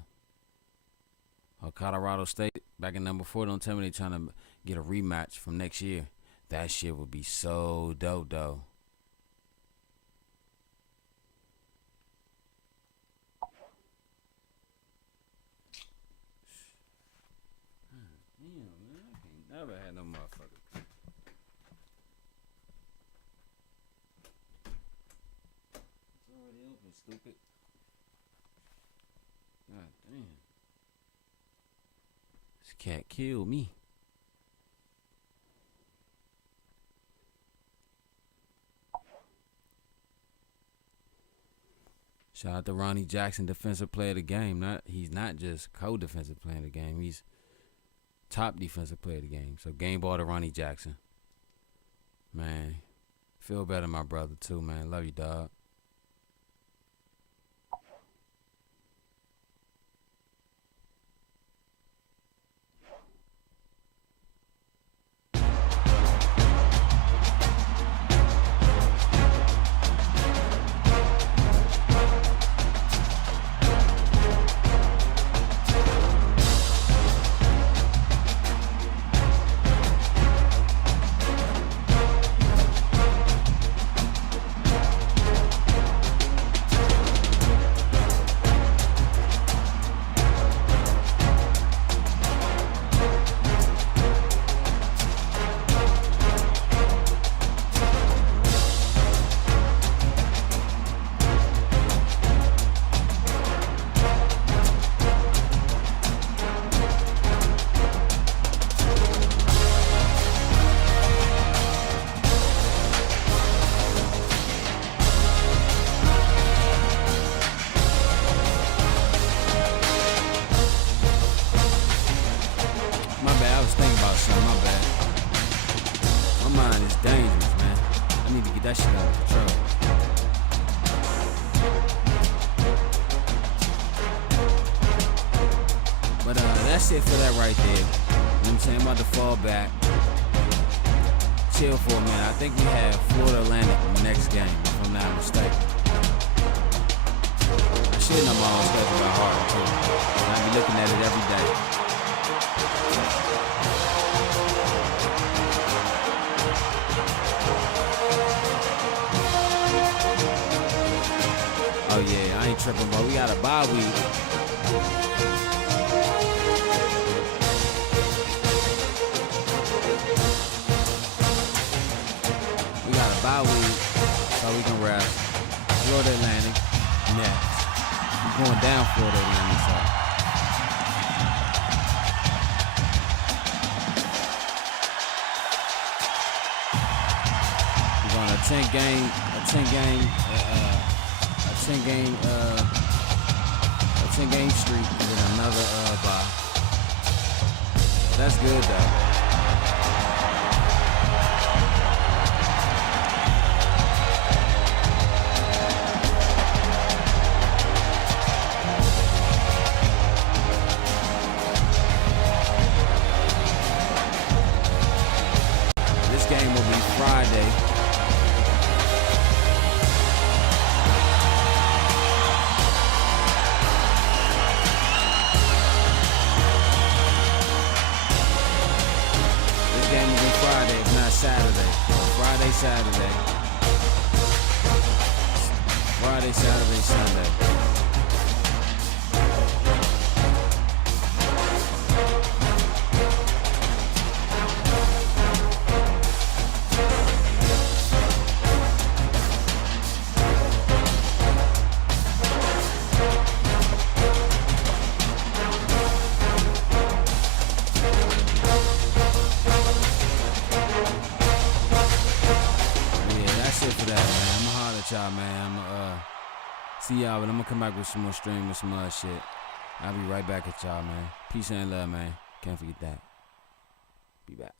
Colorado State back in number 4. Don't tell me they're trying to get a rematch from next year. That shit would be so dope, though. Damn, man. I can't never have no motherfucker. Stupid. God damn. This cat killed me. Shout out to Ronnie Jackson, defensive player of the game. He's not just co-defensive player of the game. He's top defensive player of the game. So game ball to Ronnie Jackson. Man, feel better, my brother, too, man. Love you, dog. That shit out of control. But that's it for that right there. You know what I'm saying? I'm about to fall back. Chill for a minute. I think we have Florida Atlantic in the next game, if I'm not mistaken. I should know my own schedule by heart, too. I be looking at it every day. Oh yeah, I ain't tripping, but we got a bye week. We got a bye week, so we can rest. Florida Atlantic next. We're going down Florida Atlantic, so. We're going a 10 game streak with another bye. That's good though. This game will be Friday. Friday, if not Saturday. Friday, Saturday. Friday, Saturday, Sunday. Y'all, man. I'ma see y'all, but I'm gonna come back with some more stream with some other shit. I'll be right back at y'all, man. Peace and love, man. Can't forget that. Be back.